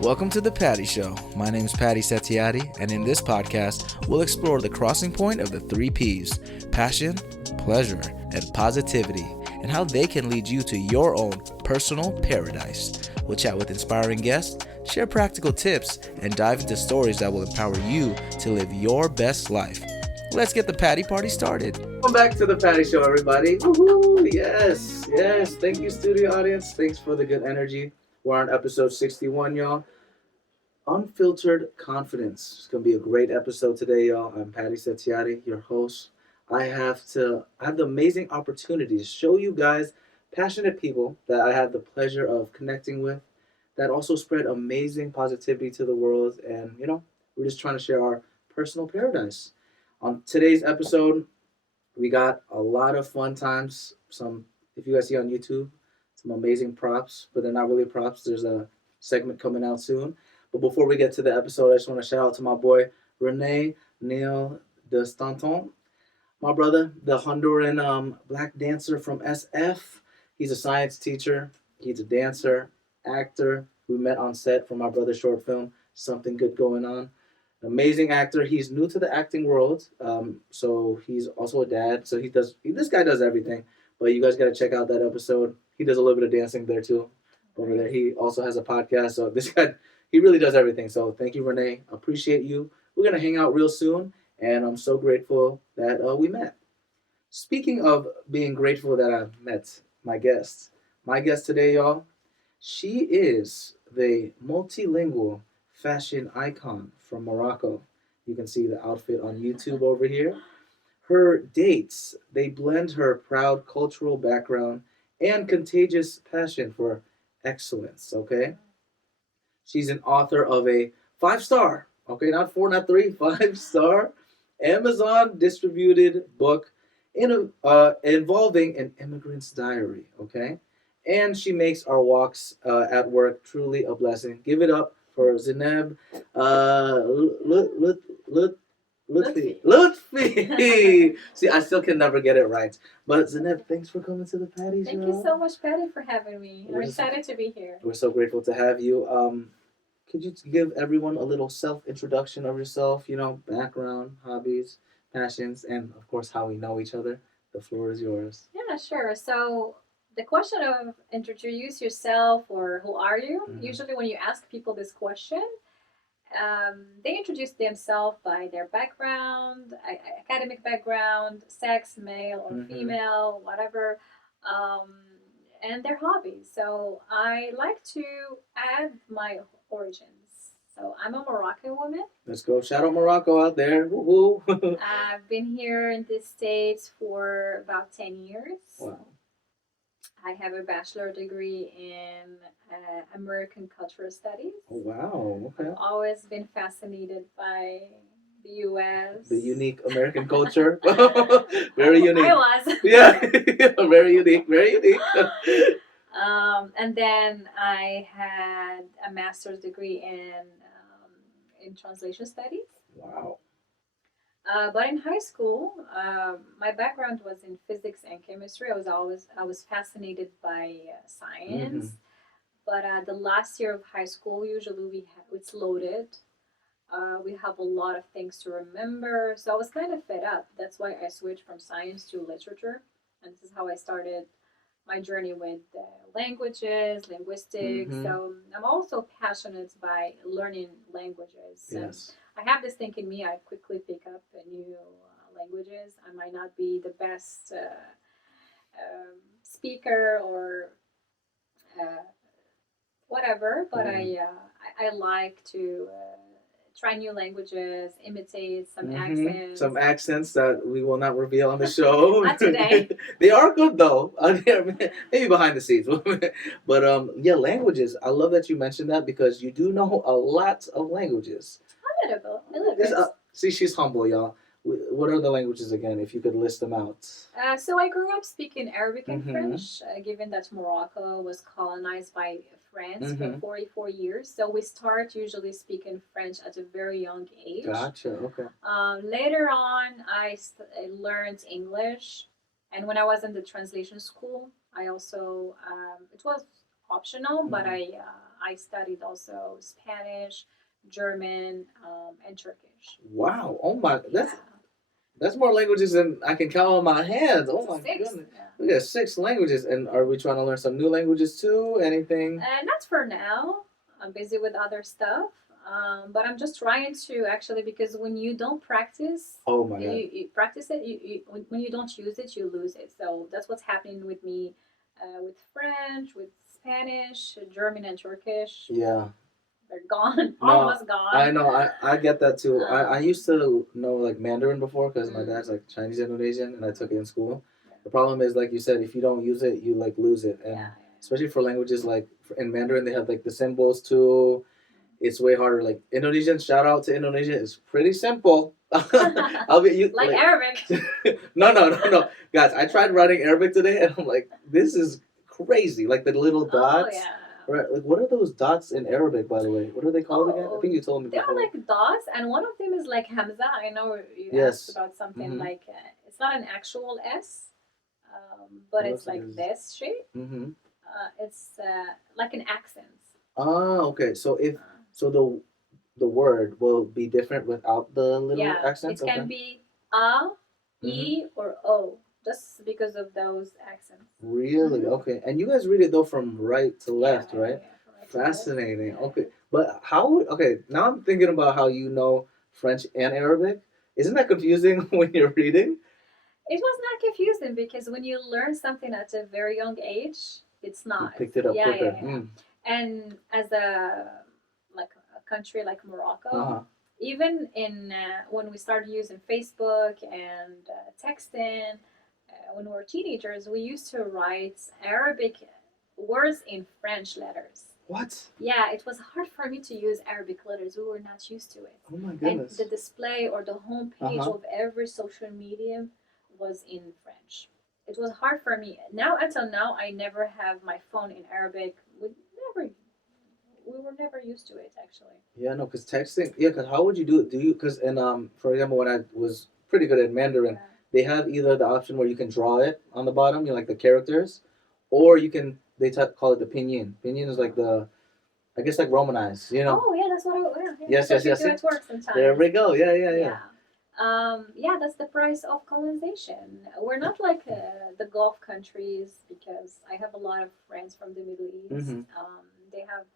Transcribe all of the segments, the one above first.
Welcome to The Patty Show. My name is Patty Setiatti, and in this podcast, we'll explore the crossing point of the three P's: passion, pleasure, and positivity, and how they can lead you to your own personal paradise. We'll chat with inspiring guests, share practical tips, and dive into stories that will empower you to live your best life. Let's get the Patty Party started. Welcome back to The Patty Show, everybody. Woohoo! Yes. Thank you, studio audience. Thanks for the good energy. We're on episode 61, y'all. Unfiltered Confidence. It's going to be a great episode today, y'all. I'm Patty Setiatti, your host. I have the amazing opportunity to show you guys passionate people that I have the pleasure of connecting with that also spread amazing positivity to the world. And, we're just trying to share our personal paradise. On today's episode, we got a lot of fun times. If you guys see on YouTube, some amazing props, but they're not really props. There's a segment coming out soon. But before we get to the episode, I just want to shout out to my boy, Rene Neil de Stanton. My brother, the Honduran black dancer from SF. He's a science teacher. He's a dancer, actor. We met on set for my brother's short film, Something Good Going On. An amazing actor. He's new to the acting world, so he's also a dad. So this guy does everything. But you guys got to check out that episode. He does a little bit of dancing there too. Over there, he also has a podcast. So this guy, he really does everything. So thank you, Renee. Appreciate you. We're gonna hang out real soon, and I'm so grateful that we met. Speaking of being grateful that I met my guest today, y'all, she is the multilingual fashion icon from Morocco. You can see the outfit on YouTube over here. Her dates, they blend her proud cultural background and contagious passion for excellence, okay? She's an author of a 5-star, okay, not 4, not 3, 5-star Amazon distributed book involving an immigrant's diary, okay? And she makes our walks at work truly a blessing. Give it up for Zineb Loutfi. See, I still can never get it right. But Zineb, thanks for coming to the Patty Show. Thank you so much, Patty, for having me. I'm excited to be here. We're so grateful to have you. Could you give everyone a little self-introduction of yourself, background, hobbies, passions, and, of course, how we know each other? The floor is yours. Yeah, sure. So the question of introduce yourself or who are you? Mm-hmm. Usually when you ask people this question, they introduce themselves by their background, academic background, sex, male or female, whatever, and their hobbies. So I like to add my origins. So I'm a Moroccan woman. Let's go. Shout out Morocco out there. Woo-hoo. I've been here in the States for about 10 years. Wow. I have a bachelor degree in American Cultural Studies. Oh, wow. Okay. I've always been fascinated by the U.S. The unique American culture. Very unique. I was. Yeah. Very unique. Very unique. And then I had a master's degree in translation studies. Wow. But in high school, my background was in physics and chemistry. I was fascinated by science. But the last year of high school, usually it's loaded. We have a lot of things to remember. So I was kind of fed up. That's why I switched from science to literature. And this is how I started my journey with languages, linguistics. So I'm also passionate by learning languages. Yes. I have this thing in me. I quickly pick up new languages. I might not be the best speaker or whatever, but I like to try new languges, imitate some accents. Some accents that we will not reveal on the show. Not today. They are good though. Maybe behind the scenes. But yeah, languages. I love that you mentioned that because you do know a lot of languages. A little bit. See, she's humble, y'all. What are the languages again, if you could list them out? So I grew up speaking Arabic and French, given that Morocco was colonized by France for 44 years. So we start usually speaking French at a very young age. Gotcha, okay. Later on, I learned English. And when I was in the translation school, I also, it was optional, but I I studied also Spanish, German, and Turkish. Wow. Oh my. Yeah. That's more languages than I can count on my hands. Oh my Six. goodness. Yeah. We got 6 languages, and are we trying to learn some new languages too? Anything? Not for now. I'm busy with other stuff. But I'm just trying to actually, because when you don't practice, Oh my god. you practice it. When you don't use it, you lose it. So that's what's happening with me, with French, with Spanish, German, and Turkish. Yeah. They're gone. No, Almost gone. I know. I get that too. I used to know like Mandarin before because my Mm. dad's like Chinese Indonesian, and I took it in school. Yeah. The problem is, like you said, if you don't use it, you like lose it, and Yeah. especially for languages like in Mandarin, they have like the symbols too. It's way harder. Like Indonesian, shout out to Indonesia. It's pretty simple. I'll be you Like Arabic. no, guys. I tried writing Arabic today, and I'm like, this is crazy. Like the little dots. Oh, yeah. Right. Like, what are those dots in Arabic, by the way? What are they called again? I think you told me They're before. like dots, and one of them is like Hamza. I know you Yes. asked about something Mhm. like it's not an actual S, but What it's like is- this shape. Mm-hmm. It's like an accent. Ah, okay. So if Uh, so, the word will be different without the little yeah, accents. it can Okay. be A, E, or O, just because of those accents. Really? Mhm. Okay. And you guys read it though from right to left, Yeah, right? yeah, from right to left. Fascinating. Yeah. Okay. But how? Okay. Now I'm thinking about how you know French and Arabic. Isn't that confusing when you're reading? It was not confusing because when you learn something at a very young age, it's You not. picked it up Yeah, quicker. yeah, yeah. And as a country like Morocco, Uh-huh. even in when we started using Facebook and texting, when we were teenagers, we used to write Arabic words in French letters. What? Yeah, it was hard for me to use Arabic letters. We were not used to it. Oh my And goodness. the display or the home page Uh-huh. of every social media was in French. It was hard for me. Now, until now, I never have my phone in Arabic. We were never used to it, actually. Yeah, no, because texting. Yeah, because how would you do it? Do you? Because for example, when I was pretty good at Mandarin, Yeah. they have either the option where you can draw it on the bottom, you know, like the characters, or you can call it the pinyin. Pinyin is like the, I guess like Romanized, you know. Oh, yeah, that's what I. Yeah, Yes, that's yes, what we yes. do at work sometimes. There we go. Yeah, yeah, yeah. Yeah. Yeah, that's the price of colonization. We're not like the Gulf countries because I have a lot of friends from the Middle East. Mhm. They have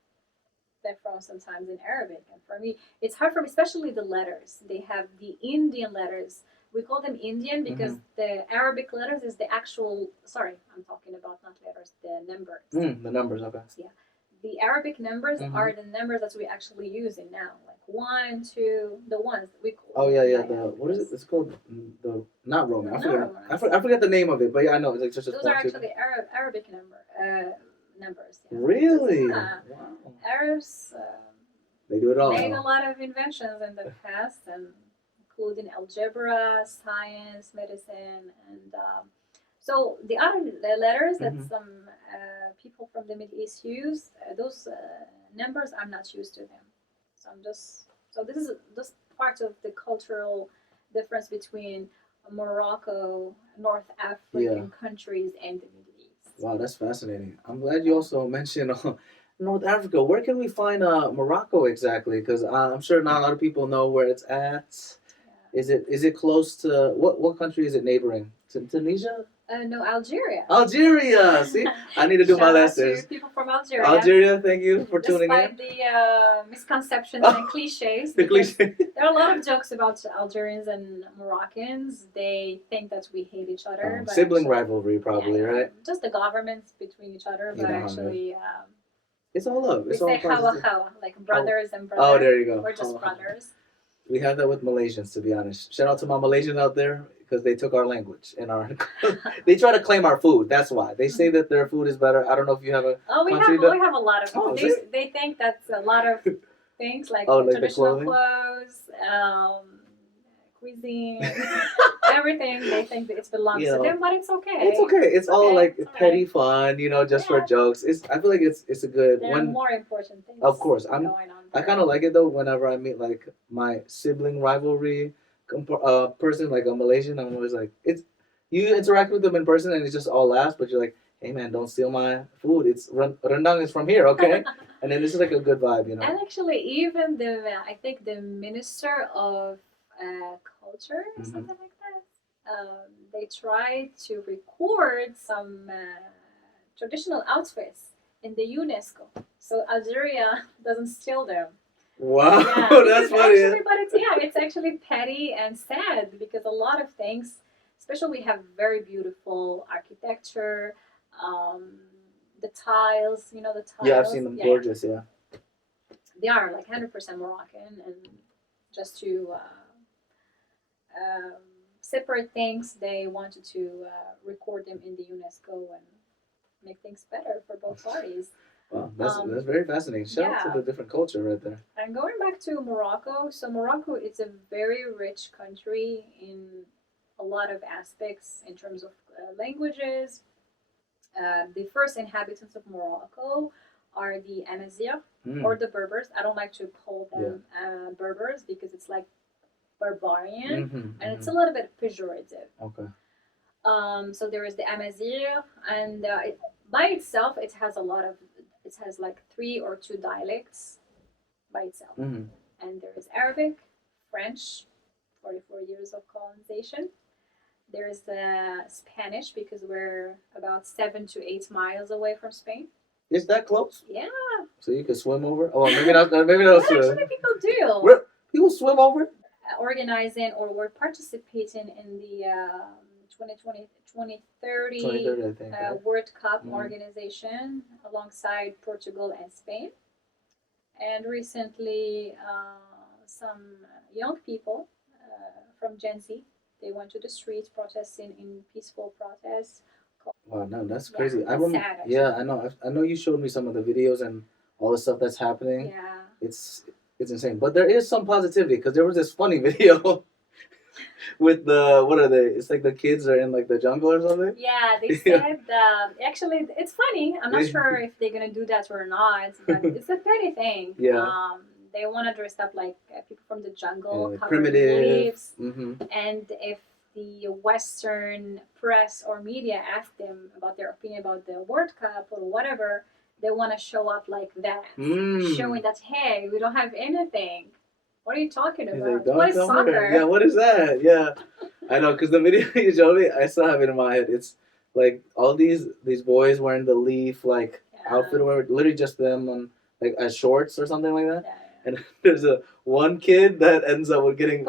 they're from sometimes in Arabic, and for me, it's hard for me, especially the letters. They have the Indian letters. We call them Indian because the Arabic letters is the actual. Sorry, I'm talking about not letters, the numbers. The numbers, okay. Yeah, the Arabic numbers Mhm. are the numbers that we actually use in now, like 1, 2, the ones we call. Oh yeah. What is it? It's called the not Roman. I Not forgot. Roman. I forget the name of it, but yeah, I know it's like just Those are actually Arabic numbers. Yeah. Really? Yeah. Wow. Arabs They do it all. made huh? a lot of inventions in the past, and including algebra, science, medicine, and so the other letters that Mhm. some people from the Middle East use, those numbers, I'm not used to them. So I'm just so this is just part of the cultural difference between Morocco, North African countries, and the Middle East. Wow, that's fascinating. I'm glad you also mentioned North Africa. Where can we find Morocco exactly? Because I'm sure not a lot of people know where it's at. Yeah. Is it close to what country is it neighboring? To Tunisia? No, Algeria. Algeria. See, I need to do my Shout out lessons. to people from Algeria. Algeria, thank you for tuning in. Despite the misconceptions and cliches, The because cliche. there are a lot of jokes about Algerians and Moroccans. They think that we hate each other. But Sibling actually, rivalry, probably, yeah, right? just the governments between each other, You but know how it actually, It's all love. we It's all say hawa positive. hawa, like brothers and brothers. Oh, there you go. We're just Hawa. brothers. We have that with Malaysians, to be honest. Shout out to my Malaysians out there because they took our language and our. They try to claim our food. That's why they say that their food is better. I don't know if you have a. Oh, we country have a lot of. Oh, they, see? they think that's a lot of things like Oh, like the traditional clothing? clothes, cuisine, everything. They think that it belongs You to know, them, but it's okay. It's okay. It's all okay. like It's all petty right. fun, you know, just for Yeah. jokes. I feel like it's a good There are more important things. Of course, going on. I kind of like it though. Whenever I meet like my sibling rivalry person, like a Malaysian, I'm always like, it's you interact with them in person and it's just all laughs, but you're like, hey man, don't steal my food. It's rendang is from here, okay? And then this is like a good vibe, And actually, even I think the Minister of Culture or Mm-hmm. something like that, they tried to record some traditional outfits in the UNESCO, so Algeria doesn't steal them. Wow, Yeah, that's because funny. actually, but it's actually petty and sad because a lot of things, especially we have very beautiful architecture, um, the tiles, the tiles. Yeah, I've seen them. Yeah, Gorgeous, yeah. they are like 100% Moroccan, and just to um, separate things, they wanted to record them in the UNESCO and make things better for both parties. Wow, that's very fascinating. Shout out to Yeah. the different culture right there. And going back to Morocco, so Morocco is a very rich country in a lot of aspects in terms of languages. The first inhabitants of Morocco are the Amazigh or the Berbers. I don't like to call them Berbers because it's like barbarian and it's a little bit pejorative. Okay. So there is the Amazigh, and by itself, it has a lot of. It has like 3 or 2 dialects by itself. And there is Arabic, French, 44 years of colonization. There is Spanish because we're about 7 to 8 miles away from Spain. Is that close? Yeah. So you can swim over? Oh, maybe not. Maybe not. What actually people do? Where people swim over? Organizing or were participating in the 2020, 2030, 2030, I think, right? World Cup organization alongside Portugal and Spain. And recently, some young people from Gen Z, they went to the streets protesting in peaceful protests. Wow, no, that's crazy. Yeah, that's sad, yeah, I know. I know you showed me some of the videos and all the stuff that's happening. Yeah. It's insane. But there is some positivity because there was this funny video with the, what are they? It's like the kids are in like the jungle or something. Yeah, they said actually it's funny. I'm not sure if they're gonna do that or not, but it's a petty thing. Yeah. They want to dress up like people from the jungle, like covered in primitive. leaves, and if the Western press or media ask them about their opinion about the World Cup or whatever, they want to show up like that, showing that hey, we don't have anything. What are you talking about? Like, what is soccer? Yeah, what is that? Yeah, I know because the video you showed me, I still have it in my head. It's like all these boys wearing the leaf like outfit, or literally just them on like as shorts or something like that. Yeah. And there's one kid that ends up with getting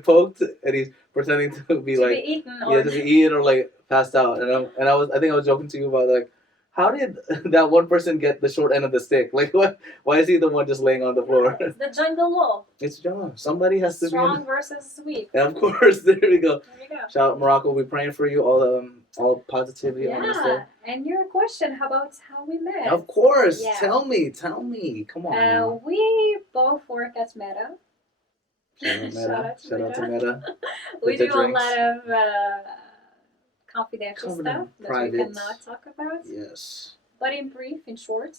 poked, and he's pretending to be like be eaten to be eaten or like passed out. And I think I was joking to you about like, how did that one person get the short end of the stick? Like, what? Why is he the one just laying on the floor? It's the jungle law. It's jungle. Somebody has to be strong versus weak. And of course, there we go. There you go. Shout out Morocco. We're praying for you. All positivity on this day. And your question, how about how we met? Of course. Yeah. Tell me. Come on. We both work at Meta. Shout out to Meta. We do a lot of confidential stuff that we cannot talk about. Yes. But in brief, in short,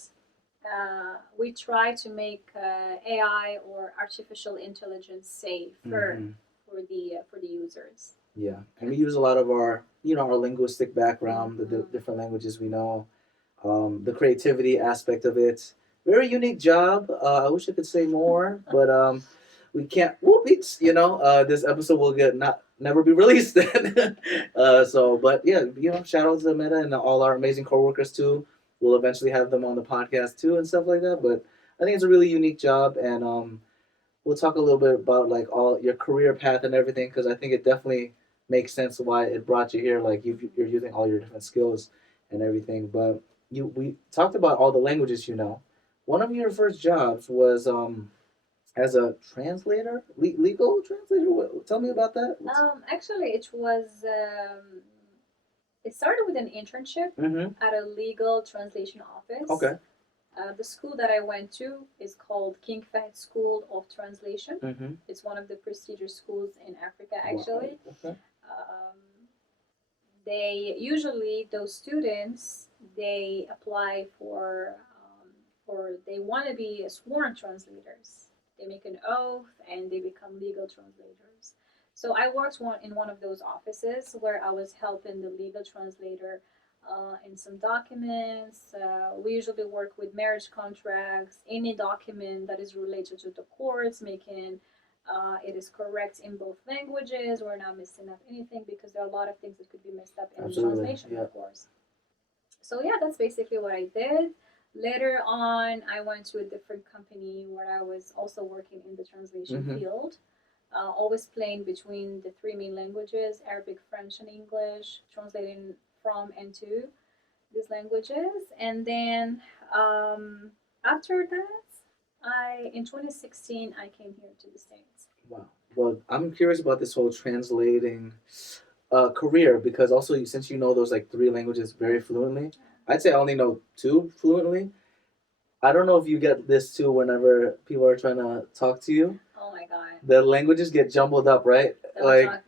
we try to make AI or artificial intelligence safer for the users. Yeah, and we use a lot of our our linguistic background, the different languages we know, the creativity aspect of it. Very unique job. I wish I could say more, but we can't. Whoopies, this episode will never be released then. But yeah, shout out to Meta and all our amazing coworkers too. We'll eventually have them on the podcast too and stuff like that. But I think it's a really unique job, and we'll talk a little bit about like all your career path and everything because I think it definitely makes sense why it brought you here. Like you're using all your different skills and everything. But we talked about all the languages you know. One of your first jobs was as a translator, legal translator. Tell me about that. Actually, it was. It started with an internship at a legal translation office. Okay. The school that I went to is called King Fahd School of Translation. It's one of the prestigious schools in Africa, actually. Wow. Okay. They usually, those students, they apply for, or they want to be sworn translators. They make an oath and they become legal translators. So I worked in one of those offices where I was helping the legal translator in some documents. We usually work with marriage contracts, any document that is related to the courts, making it is correct in both languages. We're not messing up anything because there are a lot of things that could be messed up in translation, of course. So yeah, that's basically what I did. Later on, I went to a different company where I was also working in the translation field, always playing between the three main languages: Arabic, French, and English, translating from and to these languages. And then after that, I in 2016 I came here to the States. Wow. Well, I'm curious about this whole translating career because also since you know those like three languages very fluently, I'd say I only know two fluently. I don't know if you get this too whenever people are trying to talk to you. Oh my god. The languages get jumbled up, right? Don't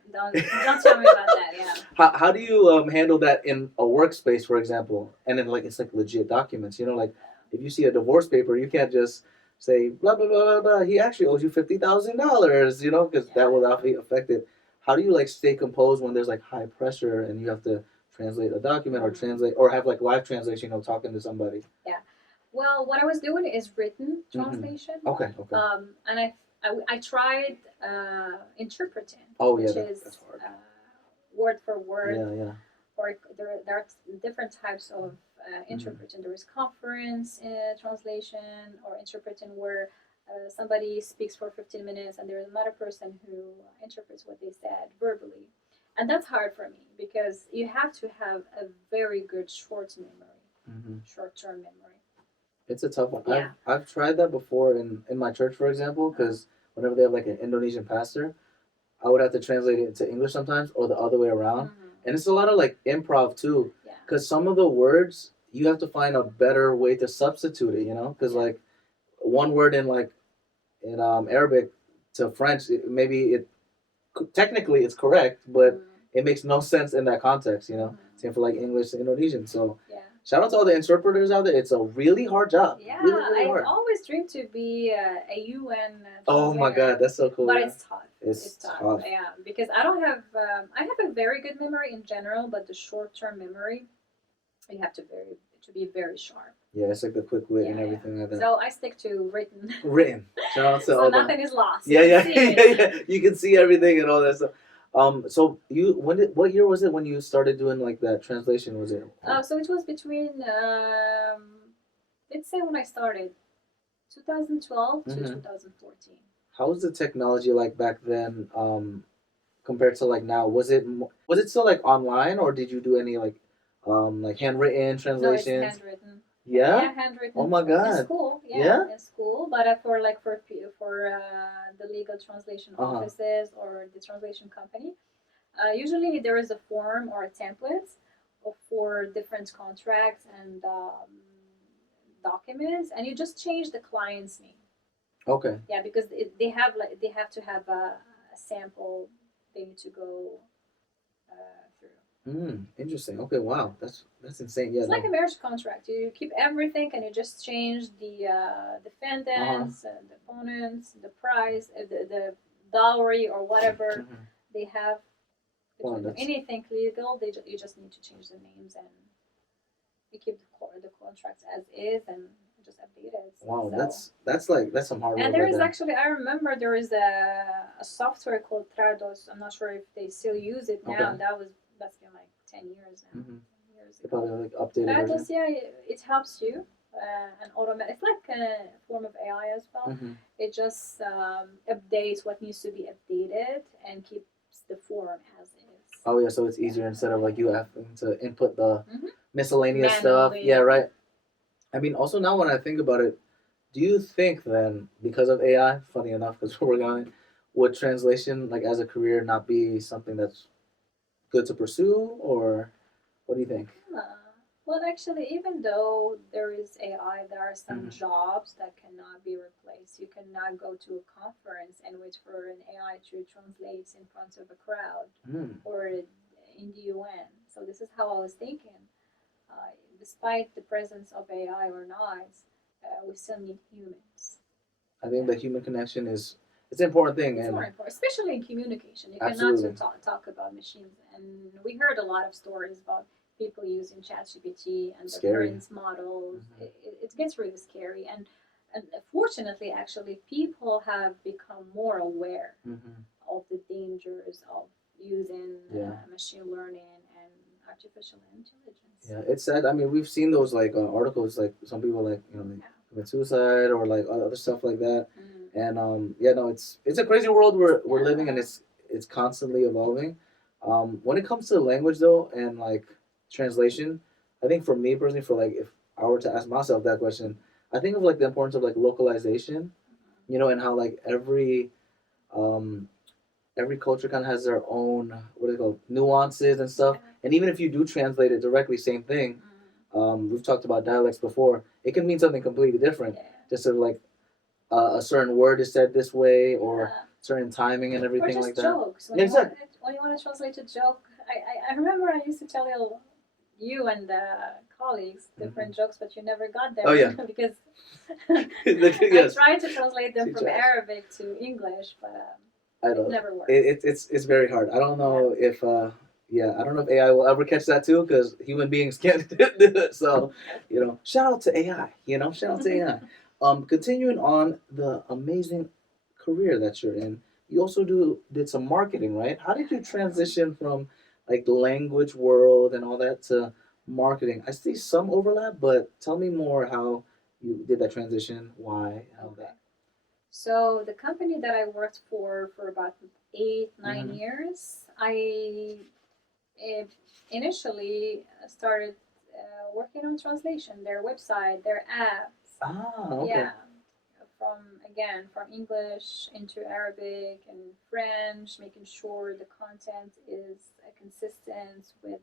tell me about that. Yeah. How do you handle that in a workspace, for example, and then like it's like legit documents? You know, like if you see a divorce paper, you can't just say blah blah blah blah blah. He actually owes you $50,000. You know, because that will not be affected. How do you like stay composed when there's like high pressure and you have to translate a document or translate or have like live translation? You know, talking to somebody. Yeah. Well, what I was doing is written translation. Okay. Okay. And I tried interpreting. Oh which yeah, is that's hard. Word for word. Yeah, yeah. Or there are different types of interpreting. There is conference translation or interpreting where somebody speaks for 15 minutes and there is another person who interprets what they said verbally. And that's hard for me because you have to have a very good short memory, short-term memory. It's a tough one. Yeah. I've tried that before in my church, for example, because whenever they have like an Indonesian pastor, I would have to translate it into English sometimes or the other way around. And it's a lot of like improv too, because some of the words you have to find a better way to substitute it, you know, because like one word in like in Arabic to French, maybe it technically it's correct, but it makes no sense in that context, you know. Same for like English to Indonesian. So shout out to all the interpreters out there. It's a really hard job. Yeah, really hard. I've always dreamed to be a UN translator. Oh my god, that's so cool. But it's tough. It's tough. Yeah, because I don't have. I have a very good memory in general, but the short-term memory, you have to be very sharp. Yeah, it's like the quick wit and everything like that. So I stick to written. Written. Shout out to so nothing is lost. Yeah. You can see everything and all that stuff. So what year was it when you started doing like that translation? Was it? So it was between let's say when I started, 2012 to 2014. How was the technology like back then, compared to like now? Was it still like online or did you do any like handwritten translations? No, it's handwritten. Yeah? Yeah, handwritten. Oh my god. In school, in school. But for the legal translation offices or the translation company, usually there is a form or a template for different contracts and documents, and you just change the client's name. Okay. Yeah, because they have to have a sample they need to go through. Interesting. Okay, wow, that's insane. Yeah, it's like a marriage contract. You keep everything, and you just change the defendants, the opponents, the price, the dowry, or whatever they have. Anything legal, you just need to change the names, and you keep the contracts as is, and just update it. Wow, so, that's some hard work. And there is actually, I remember there is a software called Trados. I'm not sure if they still use it now. Okay. That's been like 10 years now. 10 years ago. Probably like updated Trados, yeah, it helps you and automate. It's like a form of AI as well. It just updates what needs to be updated and keeps the form as is. Oh yeah, so it's easier instead of like you having to input the miscellaneous stuff. Yeah, right. I mean, also now when I think about it, do you think then, because of AI, funny enough, because we're working on it, would translation, like as a career, not be something that's good to pursue, or what do you think? Well, actually, even though there is AI, there are some jobs that cannot be replaced. You cannot go to a conference and wait for an AI to translate in front of a crowd or in the UN. So this is how I was thinking. Despite the presence of AI or not, we still need humans. I think the human connection it's an important thing. It's more important, especially in communication. You Absolutely. cannot talk about machines. And we heard a lot of stories about people using ChatGPT and Scary. different models. Mm-hmm. It gets really scary, and fortunately, actually, people have become more aware Mm-hmm. of the dangers of using Yeah. machine learning and artificial intelligence. Yeah, it's sad. I mean, we've seen those like articles, like some people like like Yeah. commit suicide or like other stuff like that. Mm. And yeah, no, it's a crazy world we're living, and Yeah. it's constantly evolving. When it comes to language though, and like translation, I think for me personally, for like if I were to ask myself that question, I think of like the importance of like localization, and how like um every culture kind of has their own what is it called nuances and stuff. Yeah. And even if you do translate it directly, same thing. We've talked about dialects before. It can mean something completely different. Yeah. Just sort of like a certain word is said this way, or Yeah. certain timing and Or everything just like that. jokes. Yeah, exactly. When you want to translate a joke, I remember I used to tell you and colleagues different jokes, but you never got them. Oh yeah. Because Yes. I tried to translate them She from tries. Arabic to English, but I it don't. never works. It's very hard. I don't know if yeah, I don't know if AI will ever catch that too, because human beings can't do it. So, shout out to AI. Shout out to AI. Continuing on the amazing career that you're in, you also did some marketing, right? How did you transition from like the language world and all that to marketing? I see some overlap, but tell me more how you did that transition, why, and all Okay. that. So the company that I worked for about 8 9 Mhm. years, I uh, initially started working on translation, their website, their apps. Ah, okay. Yeah, from English into Arabic and French, making sure the content is consistent with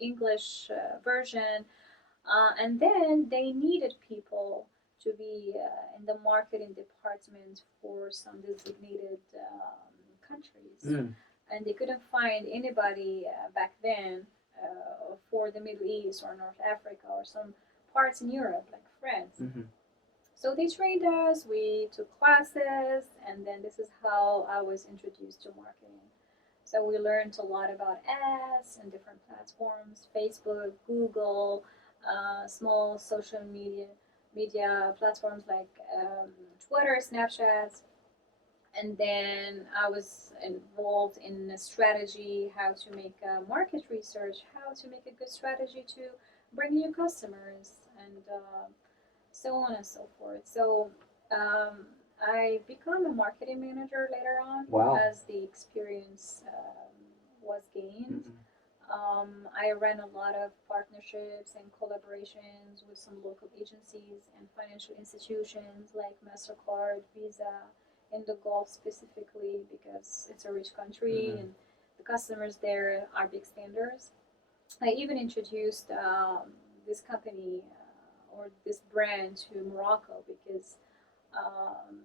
English version. And then they needed people to be in the marketing department for some designated countries. Mm. And they couldn't find anybody back then for the Middle East or North Africa or some parts in Europe, like France. Mm-hmm. So they trained us, we took classes, and then this is how I was introduced to marketing. So we learned a lot about ads and different platforms, Facebook, Google, small social media platforms like Twitter, Snapchat, and then I was involved in a strategy, how to make market research, how to make a good strategy to bring new customers, and so on and so forth. So I become a marketing manager later on. Wow. As the experience was gained. Mm-hmm. I ran a lot of partnerships and collaborations with some local agencies and financial institutions like MasterCard, Visa, in the Gulf specifically because it's a rich country and the customers there are big spenders. I even introduced this company or this brand to Morocco because um,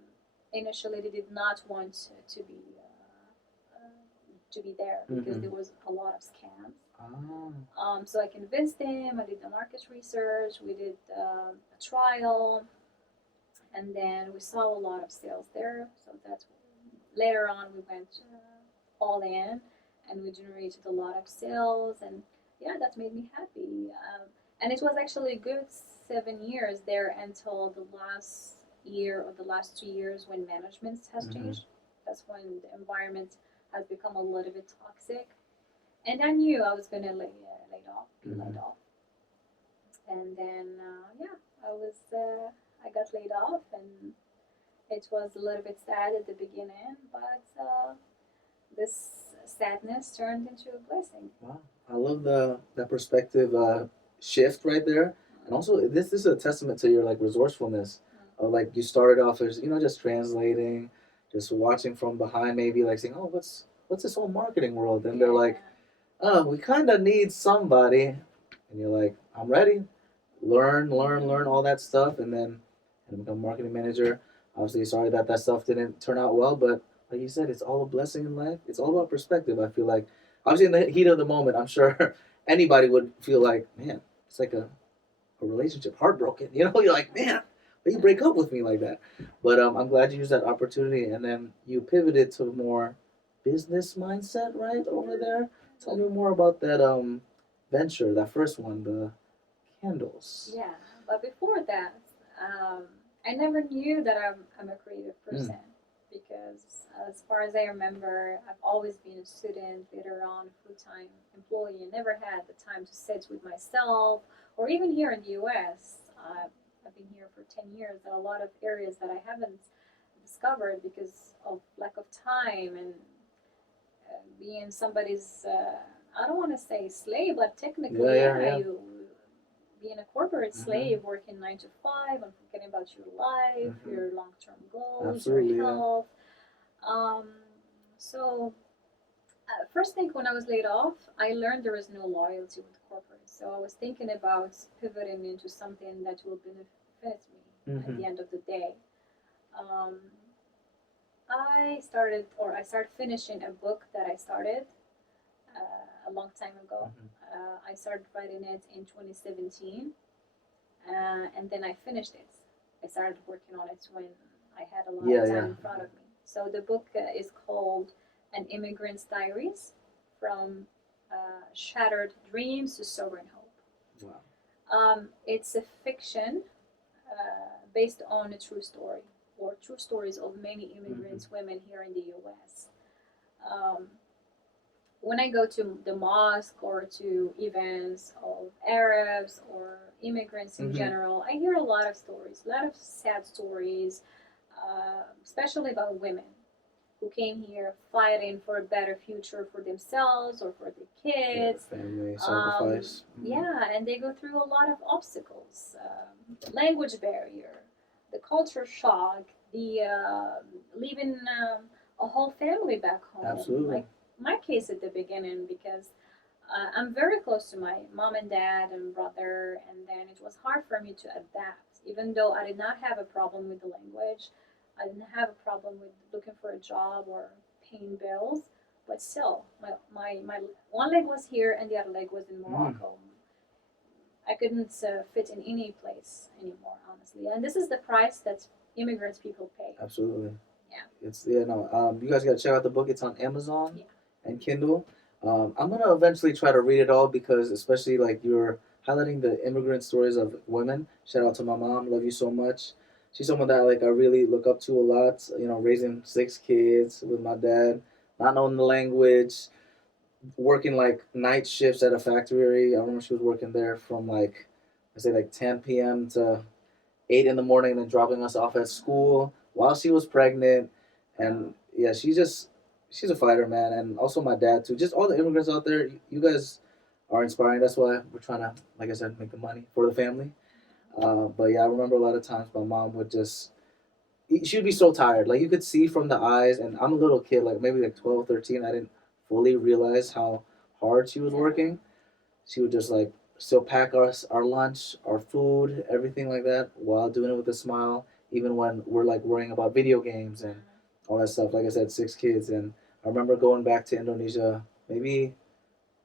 initially they did not want to be there because there was a lot of scams. So I convinced them. I did the market research. We did a trial, and then we saw a lot of sales there. So that's later on we went all in, and we generated a lot of sales, and yeah, that made me happy. And it was actually a good 7 years there until the last year or the last 2 years when management has changed. That's when the environment has become a little bit toxic, and I knew I was gonna be laid off, and then yeah, I got laid off, and it was a little bit sad at the beginning, but this sadness turned into a blessing. Wow, I love that perspective shift right there, and also this is a testament to your like resourcefulness. Like you started off as just translating, just watching from behind, maybe like saying, "Oh, what's this whole marketing world?" And they're like, "Oh, we kind of need somebody," and you're like, "I'm ready." Learn all that stuff, and then become marketing manager. Obviously, sorry that stuff didn't turn out well, but like you said, it's all a blessing in life. It's all about perspective. I feel like, obviously, in the heat of the moment, I'm sure anybody would feel like, man, it's like a relationship heartbroken. You're like, man, why you break up with me like that? But I'm glad you used that opportunity, and then you pivoted to more business mindset, right over there. Tell me more about that. venture, that first one, the candles. Yeah, but before that, um, I never knew that I'm a creative person because, as far as I remember, I've always been a student, later on full-time employee, and never had the time to sit with myself, or even here in the U.S. I've been here for 10 years. There are a lot of areas that I haven't discovered because of lack of time and being somebody's. I don't want to say slave, but technically, yeah. You being a corporate slave, working 9 to 5, and forgetting about your life, your long-term goals, absolutely, your health. Um, so, first thing when I was laid off, I learned there is no loyalty with corporate. So I was thinking about pivoting into something that will benefit me at the end of the day. Um, I started finishing a book that I started a long time ago. I started writing it in 2017, and then I finished it. I started working on it when I had a lot of time in front of me. So the book is called An Immigrant's Diaries, from Shattered Dreams to Soaring Hope. Wow. It's a fiction based on a true story, or true stories of many immigrants, women here in the U.S. When I go to the mosque or to events of Arabs or immigrants in general, I hear a lot of stories, a lot of sad stories, especially about women who came here fighting for a better future for themselves or for their kids. Yeah, family sacrifice. Yeah, and they go through a lot of obstacles, language barrier, the culture shock, the leaving a whole family back home. Absolutely. Like my case at the beginning, because I'm very close to my mom and dad and brother, and then it was hard for me to adapt, even though I did not have a problem with the language. I didn't have a problem with looking for a job or paying bills, but still, my one leg was here and the other leg was in Morocco. I couldn't fit in any place anymore, honestly. And this is the price that immigrants people pay. Absolutely. Yeah. It's you guys gotta check out the book. It's on Amazon and Kindle. I'm gonna eventually try to read it all because, especially like you're highlighting the immigrant stories of women. Shout out to my mom. Love you so much. She's someone that like I really look up to a lot. You know, raising 6 kids with my dad, not knowing the language, working like night shifts at a factory. I remember she was working there from like I say like 10 p.m. to 8 in the morning, and then dropping us off at school while she was pregnant. And yeah, she's a fighter, man. And also my dad too. Just all the immigrants out there, you guys are inspiring. That's why we're trying to, like I said, make the money for the family. But yeah, I remember a lot of times my mom would just, she would be so tired. Like you could see from the eyes, and I'm a little kid, like maybe like 12, 13. I didn't fully realize how hard she was working. She would just like still pack us our lunch, our food, everything like that, while doing it with a smile, even when we're like worrying about video games and all that stuff. Like I said, 6 kids, and I remember going back to Indonesia maybe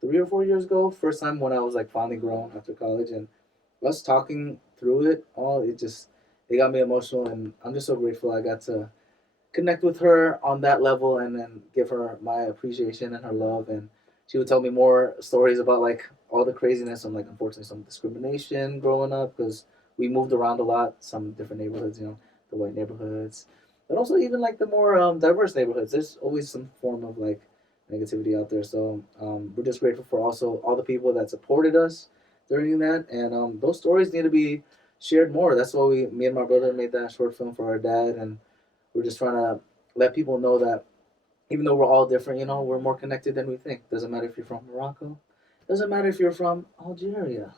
3 or 4 years ago, first time when I was like finally grown after college, and us talking through it all, it got me emotional, and I'm just so grateful I got to connect with her on that level and then give her my appreciation and her love. And she would tell me more stories about like all the craziness and like unfortunately some discrimination growing up because we moved around a lot, some different neighborhoods, the white neighborhoods, but also even like the more diverse neighborhoods. There's always some form of like negativity out there. So we're just grateful for also all the people that supported us during that, and those stories need to be shared more. That's why me and my brother made that short film for our dad, and we're just trying to let people know that even though we're all different, we're more connected than we think. Doesn't matter if you're from Morocco. Doesn't matter if you're from Algeria.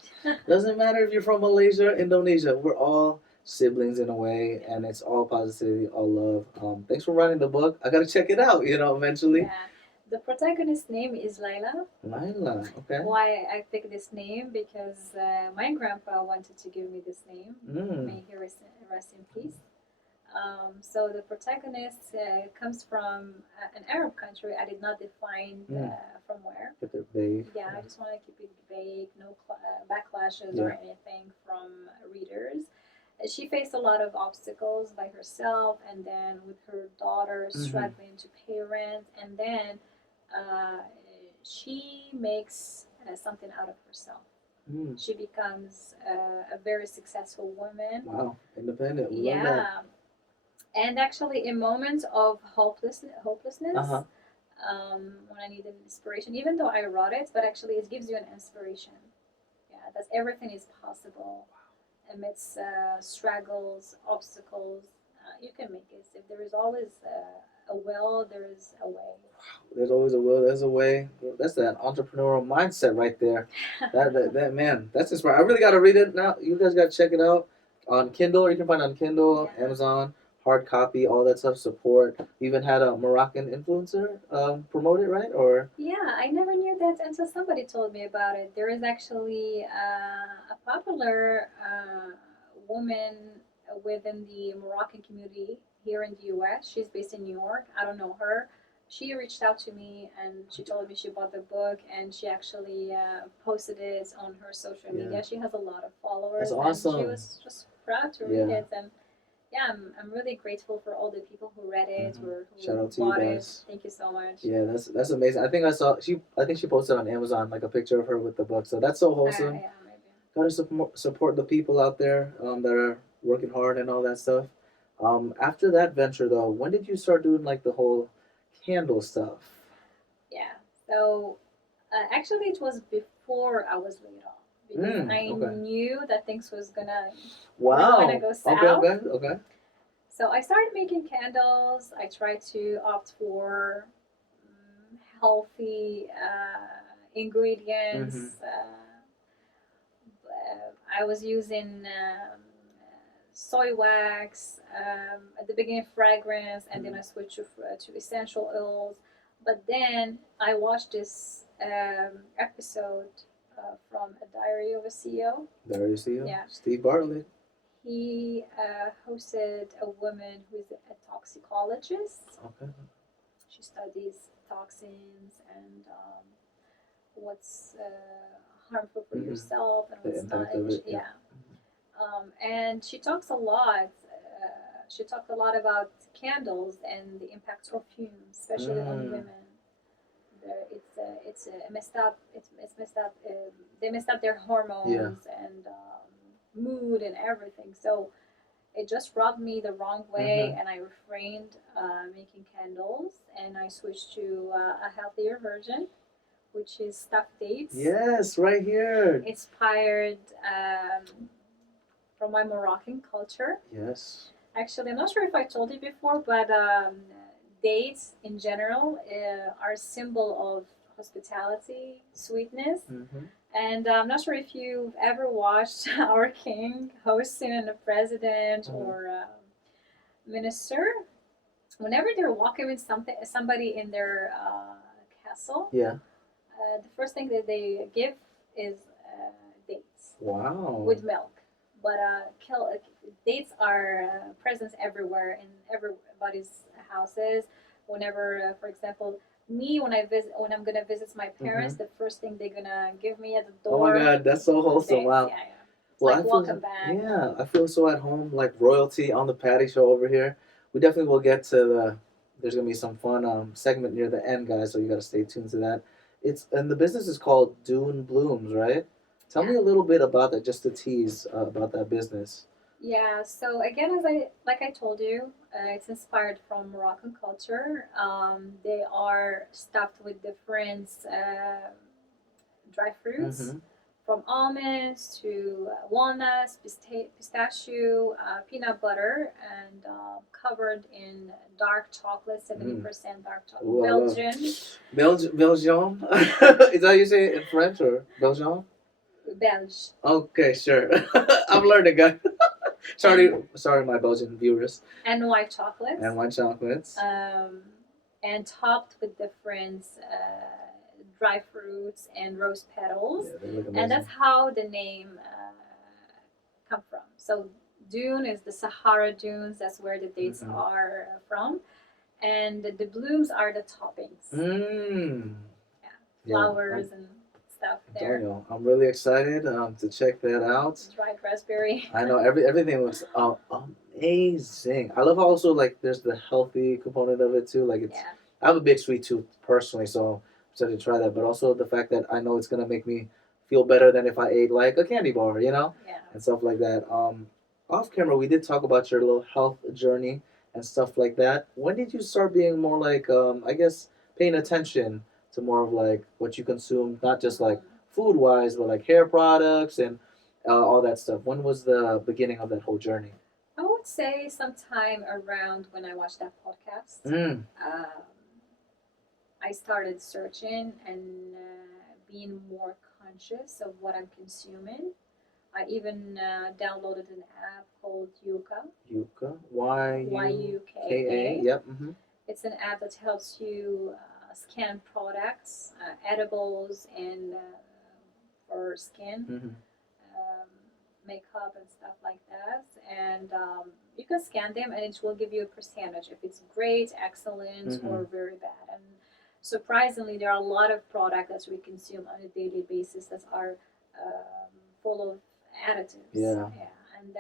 Doesn't matter if you're from Malaysia, Indonesia. We're all siblings in a way, and it's all positivity, all love. Thanks for writing the book. I gotta check it out, eventually. Yeah. The protagonist's name is Laila. Laila, okay. Why I picked this name? Because my grandpa wanted to give me this name. May he rest in peace. So the protagonist comes from an Arab country. I did not define from where. But they're vague. Yeah, I just want to keep it vague. No backlashes or anything from readers. She faced a lot of obstacles by herself, and then with her daughter struggling to pay rent, and then she makes something out of herself. Mm. She becomes a very successful woman. Wow, independent. We love that. Yeah, and actually, in moments of hopelessness, Uh-huh. when I needed inspiration, even though I wrote it, but actually, it gives you an inspiration. Yeah, that everything is possible amidst struggles, obstacles. You can make it. If there is always a will, there is a way. There's always a will. There's a way. That's that entrepreneurial mindset right there. That man. That's inspiring. I really got to read it now. You guys got to check it out on Kindle. Or you can find it on Kindle, Yeah. Amazon, hard copy, all that stuff. Support. We even had a Moroccan influencer promote it, right? Or Yeah, I never knew that until somebody told me about it. There is actually a popular woman within the Moroccan community here in the US. She's based in New York. I don't know her. She reached out to me and she told me she bought the book and she actually posted it on her social Yeah. media. She has a lot of followers. That's And she awesome. was just proud to read Yeah. it. And yeah, I'm really grateful for all the people who read it or who Shout out to you bought it. guys. Thank you so much. Yeah, that's amazing. I think I think she posted on Amazon like a picture of her with the book. So that's so wholesome. Yeah, maybe. Gotta support the people out there that are working hard and all that stuff. After that venture though, when did you start doing like the whole candle stuff? Yeah. So actually, it was before I was laid off because I Okay. knew that things was gonna Wow. gonna go south. Okay. So I started making candles. I tried to opt for healthy ingredients. I was using soy wax at the beginning, fragrance, and then I switched to essential oils. But then I watched this episode from A Diary of a CEO. There you see him. Yeah. Steve Bartlett. He hosted a woman who is a toxicologist. Okay. She studies toxins and what's harmful for yourself and The what's not. impact of it. Yeah. And she talks a lot. She talked a lot about candles and the impacts of fumes, especially on women. It's messed up. It's messed up. They messed up their hormones and mood and everything. So it just rubbed me the wrong way, and I refrained making candles, and I switched to a healthier version, which is stuffed dates. Yes, right here. Inspired from my Moroccan culture. Yes. Actually, I'm not sure if I told you before, but dates in general are a symbol of hospitality, sweetness. And I'm not sure if you've ever watched our king hosting a president or a minister. Whenever they're walking with somebody in their castle, the first thing that they give is dates. Wow. With milk. But dates are present everywhere in everybody's houses. Whenever, for example, when I'm gonna visit my parents, the first thing they're gonna give me at the door. Oh my God, that's so wholesome! Wow. Yeah. Well, like welcome back. Yeah, I feel so at home, like royalty on the Patty Show over here. We definitely will get to the. There's gonna be some fun segment near the end, guys. So you gotta stay tuned to that. And the business is called Dune Blooms, right? Tell me a little bit about that, just to tease about that business. Yeah. So again, like I told you, it's inspired from Moroccan culture. They are stuffed with different dry fruits, from almonds to walnuts, pistachio, peanut butter, and covered in dark chocolate, 70% dark chocolate. Belgian. Belgium? Is that how you say it in French or Belgium? Belge. Okay, sure. I'm learning, guys. Sorry, my Belgian viewers. And white chocolates. And topped with different dry fruits and rose petals. Yeah, they look amazing. And that's how the name come from. So Dune is the Sahara dunes. That's where the dates are from. And the blooms are the toppings. Flowers and stuff there. I'm really excited to check that out. Dried raspberry. I know everything looks amazing. I love also like there's the healthy component of it too. Like I have a big sweet tooth personally, so to try that, but also the fact that I know it's gonna make me feel better than if I ate like a candy bar, Yeah. and stuff like that. Off camera, we did talk about your little health journey and stuff like that. When did you start being more like, I guess, paying attention to more of like what you consume, not just like food wise, but like hair products and all that stuff? When was the beginning of that whole journey? I would say sometime around when I watched that podcast. Mm. I started searching and being more conscious of what I'm consuming. I even downloaded an app called Yuka. Yuka. Yuka. Yep. Mm-hmm. It's an app that helps you scan products, edibles, and for skin, makeup, and stuff like that. And you can scan them, and it will give you a percentage if it's great, excellent, or very bad. And surprisingly, there are a lot of products that we consume on a daily basis that are full of additives. Yeah. And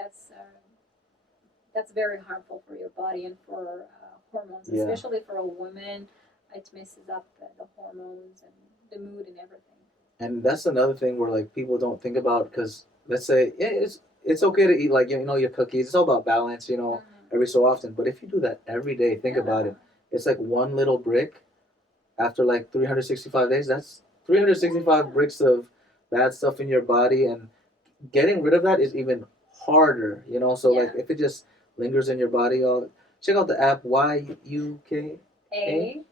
that's very harmful for your body and for hormones, Yeah. especially for a woman. It messes up the hormones and the mood and everything. And that's another thing where like people don't think about, because let's say it's okay to eat like your cookies. It's all about balance, every so often. But if you do that every day, think about it. It's like one little brick after like 365 days. That's 365 bricks of bad stuff in your body, and getting rid of that is even harder. So like if it just lingers in your body, check out the app YUK.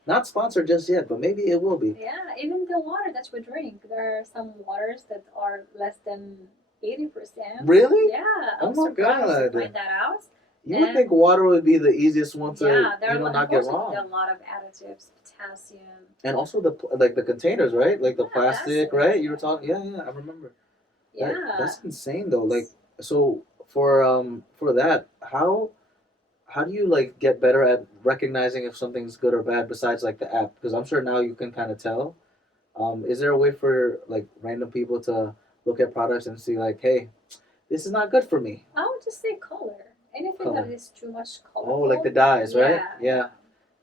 Not sponsored just yet, but maybe it will be. Yeah, even the water that we drink, there are some waters that are less than 80%. Really? Yeah. Oh my God. To find that out. You would think water would be the easiest one to not get wrong. There are a lot of additives, potassium, and also the containers, right? Like the plastic, right? You were talking. Yeah, I remember. Yeah. That's insane though. Like, so for that, how do you like get better at recognizing if something's good or bad besides like the app? Because I'm sure now you can kind of tell. Is there a way for like random people to look at products and see like, hey, this is not good for me? I would just say color. Anything that is too much color. Oh, like the dyes, right? Yeah.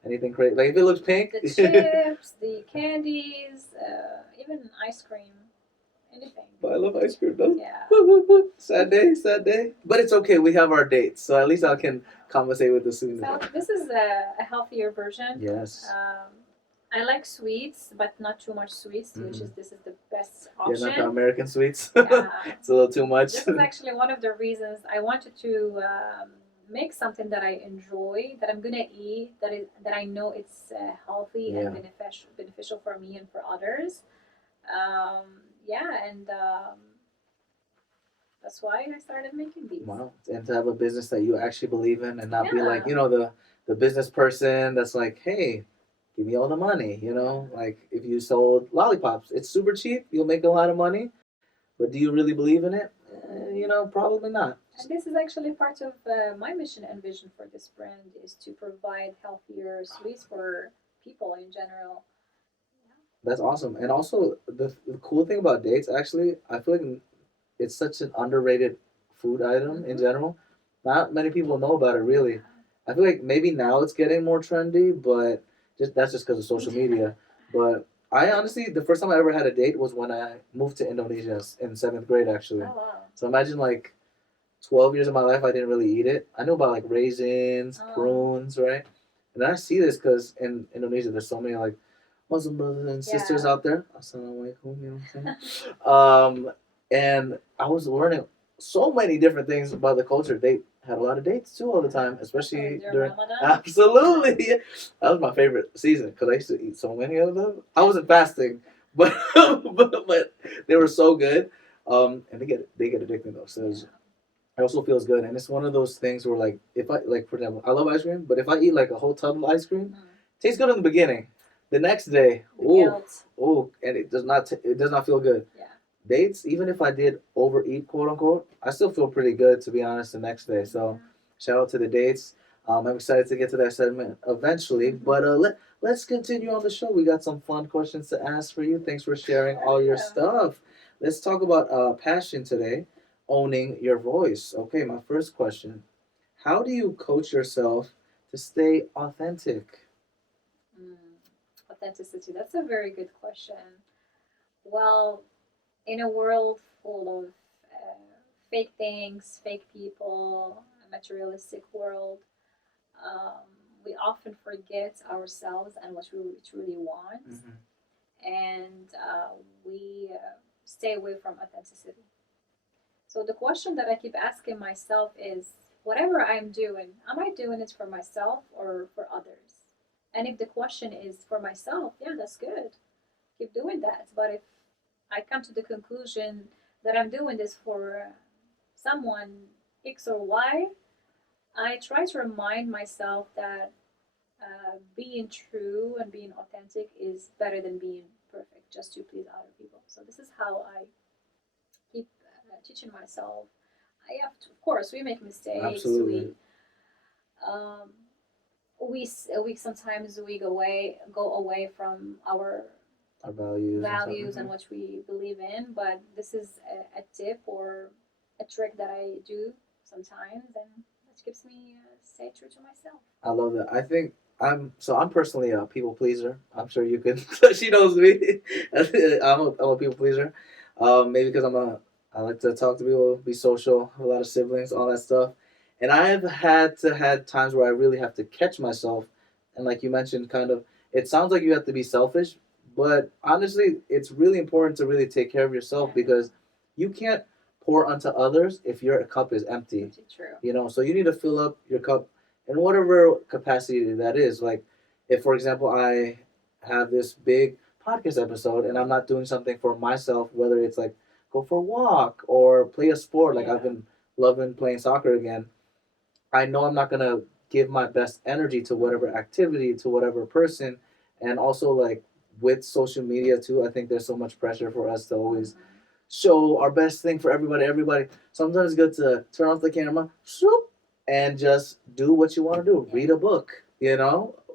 Anything crazy? Like if it looks pink. The chips, the candies, even ice cream. Anything. But I love ice cream though. Yeah. Sad day. But it's okay. We have our dates, so at least I can compensate with the sweetness. So this is a healthier version. Yes. I like sweets, but not too much sweets. This is the best option. Yeah, not the American sweets. Yeah. It's a little too much. This is actually one of the reasons I wanted to make something that I enjoy, that I'm gonna eat, that I know it's healthy and beneficial for me and for others. And that's why I started making these. Wow. And to have a business that you actually believe in and not be like, the business person that's like, hey, give me all the money, Like if you sold lollipops, it's super cheap, you'll make a lot of money, but do you really believe in it? Probably not. And this is actually part of my mission and vision for this brand, is to provide healthier sweets for people in general. That's awesome. And also, the cool thing about dates, actually, I feel like it's such an underrated food item in general. Not many people know about it, really. I feel like maybe now it's getting more trendy, but that's just because of social media. But I honestly, the first time I ever had a date was when I moved to Indonesia in 7th grade, actually. Oh, wow. So imagine like 12 years of my life, I didn't really eat it. I knew about like raisins, prunes, right? And I see this because in Indonesia, there's so many like Muslim brothers and sisters out there. Assalamualaikum, you know what I'm saying? And I was learning so many different things about the culture. They had a lot of dates too all the time, especially during Ramadan. Absolutely. That was my favorite season because I used to eat so many of them. I wasn't fasting, but they were so good. And they get addicting though. So it also feels good, and it's one of those things where like if I like, for example, I love ice cream, but if I eat like a whole tub of ice cream, it tastes good in the beginning. The next day, and it does not feel good. Yeah. Dates, even if I did overeat, quote unquote, I still feel pretty good, to be honest, the next day. So shout out to the dates. I'm excited to get to that segment eventually, but let's continue on the show. We got some fun questions to ask for you. Thanks for sharing all your stuff. Let's talk about passion today, owning your voice. Okay, my first question: how do you coach yourself to stay authentic? authenticity? That's a very good question. Well, in a world full of fake things, fake people, a materialistic world, um, we often forget ourselves and what we truly want, and we stay away from authenticity. So the question that I keep asking myself is, whatever I'm doing, am I doing it for myself or for others? And if the question is for myself, yeah, that's good. Keep doing that. But if I come to the conclusion that I'm doing this for someone X or Y, I try to remind myself that being true and being authentic is better than being perfect just to please other people. So this is how I keep teaching myself. I have to, of course, we make mistakes. Absolutely. Um, we sometimes we go away from Our values. values and what we believe in. But this is a tip or a trick that I do sometimes, and it keeps me stay true to myself. I love that. I think I'm personally a people pleaser. I'm sure you can. She knows me. I'm a people pleaser. Maybe because I like to talk to people, be social, have a lot of siblings, all that stuff. And I've had times where I really have to catch myself, and like you mentioned, kind of, it sounds like you have to be selfish, but honestly, it's really important to really take care of yourself because you can't pour onto others if your cup is empty. True. So you need to fill up your cup in whatever capacity that is. Like, if for example I have this big podcast episode and I'm not doing something for myself, whether it's like go for a walk or play a sport, like I've been loving playing soccer again, I know I'm not gonna give my best energy to whatever activity, to whatever person, and also like with social media too. I think there's so much pressure for us to always show our best thing for everybody. Sometimes it's good to turn off the camera, shoop, and just do what you want to do. Read a book,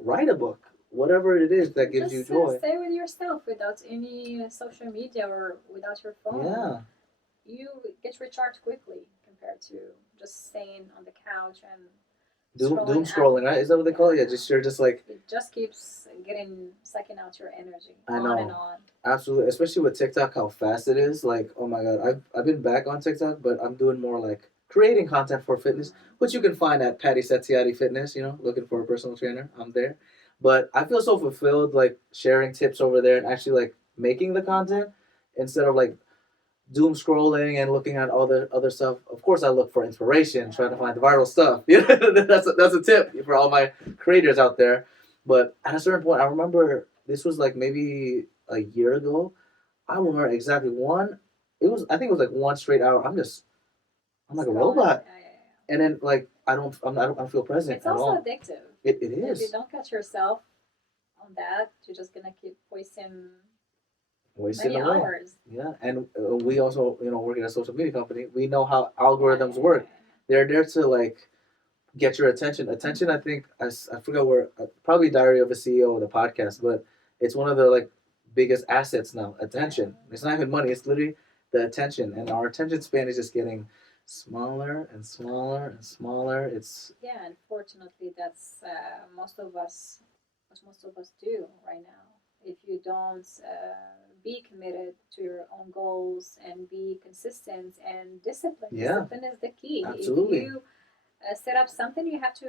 write a book, whatever it is that gives you joy. Stay with yourself without any social media or without your phone. Yeah. You get recharged quickly compared to just staying on the couch and doom scrolling, right? Is that what they call it? Yeah, you're just like, it just keeps sucking out your energy. I know. On and on. Absolutely, especially with TikTok, how fast it is. Like, oh my god, I've been back on TikTok, but I'm doing more like creating content for fitness, which you can find at Patty Setiati Fitness. Looking for a personal trainer, I'm there. But I feel so fulfilled, like sharing tips over there and actually like making the content instead of like doom scrolling and looking at all the other stuff. Of course, I look for inspiration, trying to find the viral stuff. That's a tip for all my creators out there. But at a certain point, I remember this was like maybe a year ago. I remember exactly one. I think it was like one straight hour. I'm like a robot, and then like I don't feel present. It's also all. Addictive. It is. If you don't catch yourself on that, you're just gonna keep wasting many away. Hours. Yeah, and we also, work at a social media company. We know how algorithms work. They're there to like get your attention. Attention, I think I forgot where, probably Diary of a CEO of the podcast, but it's one of the like biggest assets now. Attention. It's not even money. It's literally the attention, and our attention span is just getting smaller and smaller and smaller. It's unfortunately, that's most of us do right now. If you don't be committed to your own goals and be consistent and disciplined. Discipline is the key. Absolutely. If you set up something, you have to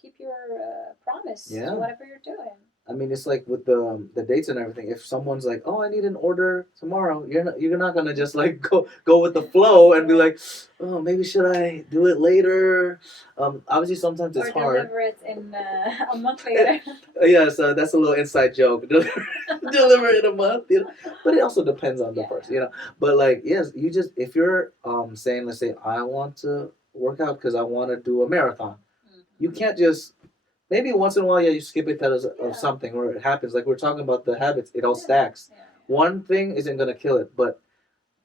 keep your promise to whatever you're doing. I mean, it's like with the dates and everything. If someone's like, "Oh, I need an order tomorrow," you're not gonna just like go with the flow and be like, "Oh, maybe should I do it later?" Obviously, sometimes it's hard. Or deliver it in a month later. So that's a little inside joke. Deliver it in a month, But it also depends on the person, But like, yes, you just if you're saying, let's say, I want to work out because I want to do a marathon, you can't just. Maybe once in a while, you skip it because of something, or it happens. Like we're talking about the habits, it all stacks. One thing isn't going to kill it, but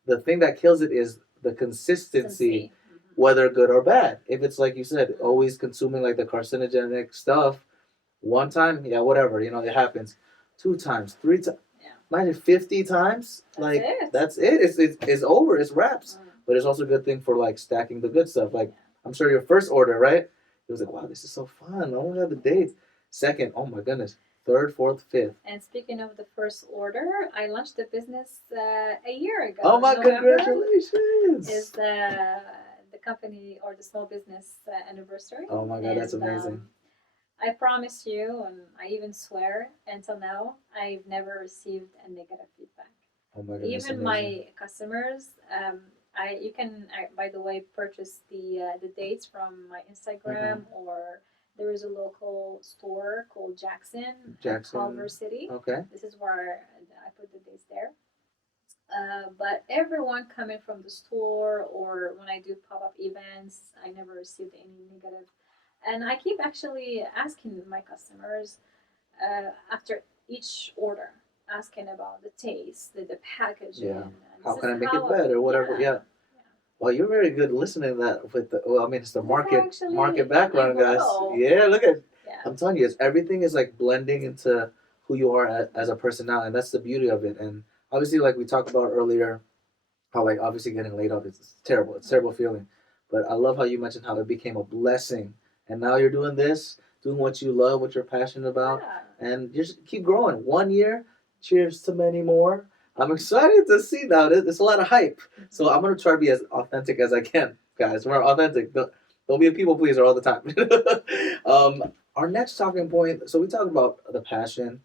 the thing that kills it is the consistency, whether good or bad. If it's like you said, always consuming like the carcinogenic stuff, one time, whatever, it happens. 2 times, 3 times, imagine 50 times. That's it. It's over. It's wraps. But it's also a good thing for like stacking the good stuff. Like I'm sure your first order, right? It was like, wow, this is so fun. I only have the dates. Second, oh my goodness, third, fourth, fifth. And speaking of the first order, I launched the business a year ago. Oh my, November congratulations! is the company or the small business anniversary. Oh my God, that's amazing. I promise you, and I even swear, until now, I've never received a negative feedback. Oh my God, Even my customers, you can, by the way, purchase the dates from my Instagram, or there is a local store called Jackson, Culver City. Okay. This is where I put the dates there. But everyone coming from the store or when I do pop up events, I never received any negative. And I keep actually asking my customers after each order, asking about the taste, the packaging. Yeah. And How can I make it better? Whatever. Yeah. Well, you're very good listening to that with the. Well, I mean, it's the market background, guys. Yeah, look at. Yeah. I'm telling you, everything is like blending into who you are as a person now, and that's the beauty of it. And obviously, like we talked about earlier, how like obviously getting laid off is terrible. It's a terrible feeling, but I love how you mentioned how it became a blessing, and now you're doing this, doing what you love, what you're passionate about, and just keep growing. 1 year, cheers to many more. I'm excited to see now. There's a lot of hype. So I'm going to try to be as authentic as I can, guys. We're authentic. Don't be a people pleaser all the time. Our next talking point, so we talked about the passion.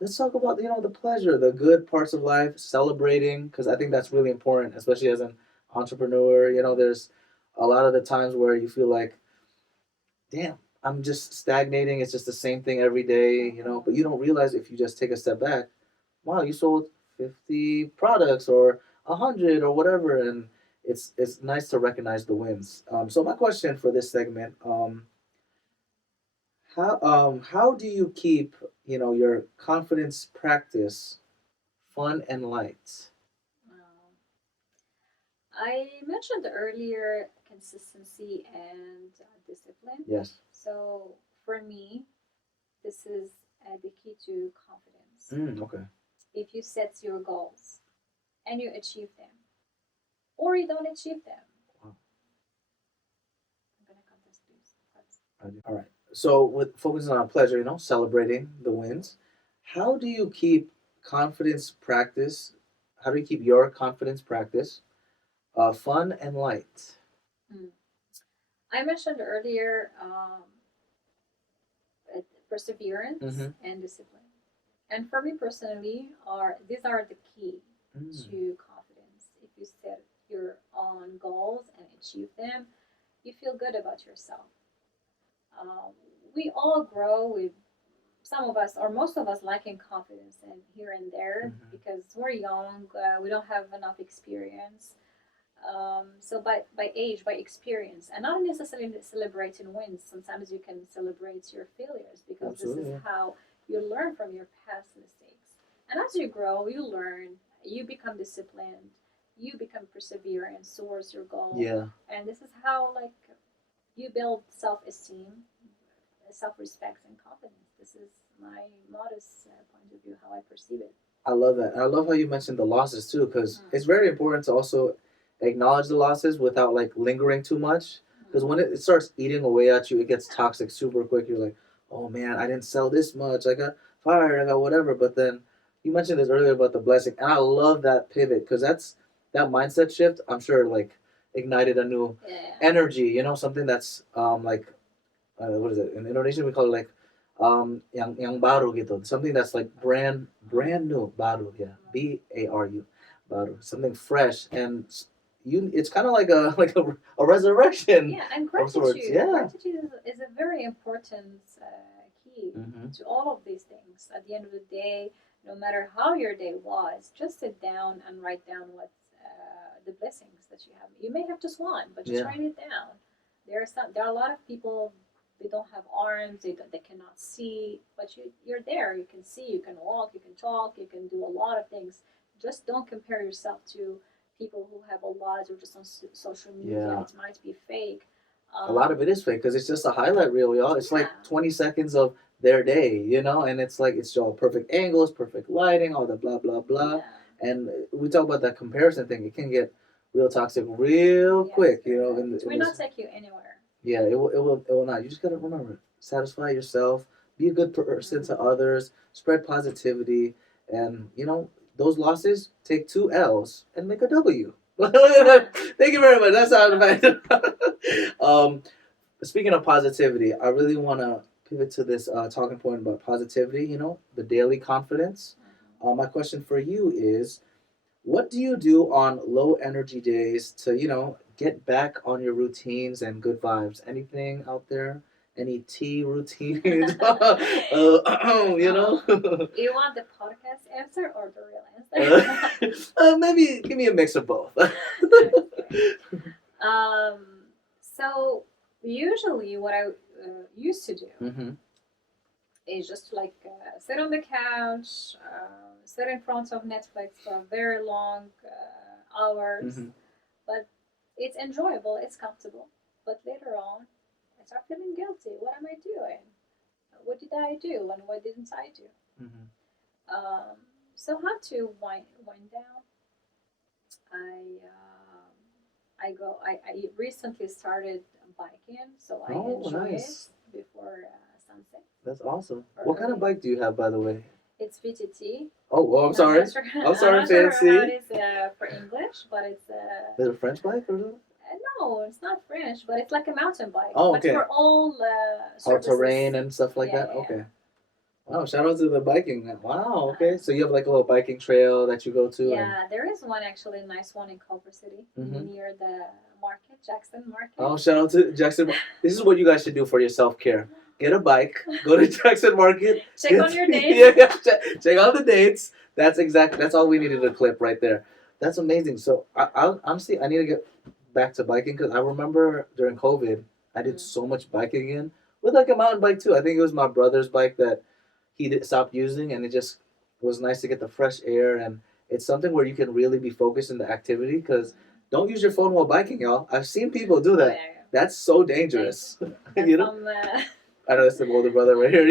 Let's talk about, the pleasure, the good parts of life, celebrating, because I think that's really important, especially as an entrepreneur. There's a lot of the times where you feel like, damn, I'm just stagnating. It's just the same thing every day, but you don't realize if you just take a step back, wow, you sold 50 products or 100 or whatever, and it's nice to recognize the wins. So my question for this segment, how do you keep your confidence practice fun and light? I mentioned earlier consistency and discipline. Yes. So for me, this is the key to confidence. Okay. If you set your goals and you achieve them, or you don't achieve them, wow. I'm gonna cut this, please. All right. So with focusing on pleasure, celebrating the wins, how do you keep confidence practice? How do you keep your confidence practice fun and light? I mentioned earlier perseverance and discipline. And for me personally, these are the key to confidence. If you set your own goals and achieve them, you feel good about yourself. We all grow with some of us or most of us lacking confidence and here and there because we're young, we don't have enough experience. So by age, by experience, and not necessarily celebrating wins. Sometimes you can celebrate your failures because Absolutely. This is how you learn from your past mistakes. And as you grow, you learn, you become disciplined, you become perseverant towards your goal. Yeah. And this is how you build self-esteem, self-respect, and confidence. This is my modest point of view, how I perceive it. I love that. I love how you mentioned the losses too, because it's very important to also acknowledge the losses without lingering too much. Because when it starts eating away at you, it gets toxic super quick. You're like, oh man, I didn't sell this much. I got fired. I got whatever. But then you mentioned this earlier about the blessing, and I love that pivot because that mindset shift. I'm sure ignited a new energy. Something that's what is it in Indonesian we call it yang baru gitu. Something that's brand new, baru, yeah, BARU, baru, something fresh, and it's kind of like a resurrection. Yeah, and gratitude. Gratitude is a very important key to all of these things. At the end of the day, no matter how your day was, just sit down and write down what the blessings that you have. You may have just one, but just write it down. There are a lot of people. They don't have arms. They cannot see, but you're there. You can see. You can walk. You can talk. You can do a lot of things. Just don't compare yourself to people who have a lot or just on social media. Yeah. It might be fake. A lot of it is fake because it's just a highlight reel, y'all. It's 20 seconds of their day, and it's it's all perfect angles, perfect lighting, all the blah blah blah. Yeah. And we talk about that comparison thing. It can get real toxic real quick, It will not take you anywhere. Yeah, it will not. You just gotta remember, satisfy yourself, be a good person to others, spread positivity, and those losses, take two L's and make a W. Thank you very much. That's how speaking of positivity, I really want to pivot to this talking point about positivity. The daily confidence. My question for you is, what do you do on low energy days to, get back on your routines and good vibes? Anything out there? Any tea routines? You know? You want the podcast answer or the real answer? Maybe give me a mix of both. um, so usually what I used to do is just like sit on the couch, sit in front of Netflix for very long hours. But it's enjoyable, it's comfortable. But later on, I start feeling guilty. What am I doing? What did I do and what didn't I do? Um, so how to wind down? I recently started biking, so I enjoy nice. it before sunset. That's awesome. What kind of bike do you have, by the way? It's VTT. Oh, well, I'm sorry. I'm sorry, not sure fancy. how it is for English, but it's Is it a French bike or something? No, it's not French, but it's like a mountain bike. Oh, okay. But for all terrain and stuff like that? Okay. Wow, shout out to the biking. Wow, okay. So you have like a little biking trail that you go to? Yeah, there is one actually, a nice one in Culver City near the market, Jackson Market. Oh, shout out to Jackson. This is what you guys should do for your self-care. Get a bike, go to Jackson Market. Check on your dates. Check out the dates. That's all we needed to clip right there. That's amazing. So I need to get back to biking because I remember during COVID, I did so much biking again with like a mountain bike too. I think it was my brother's bike that he stopped using, and it just was nice to get the fresh air. And it's something where you can really be focused in the activity because don't use your phone while biking, y'all. I've seen people do that. That's so dangerous. You know? I know that's the older brother right here.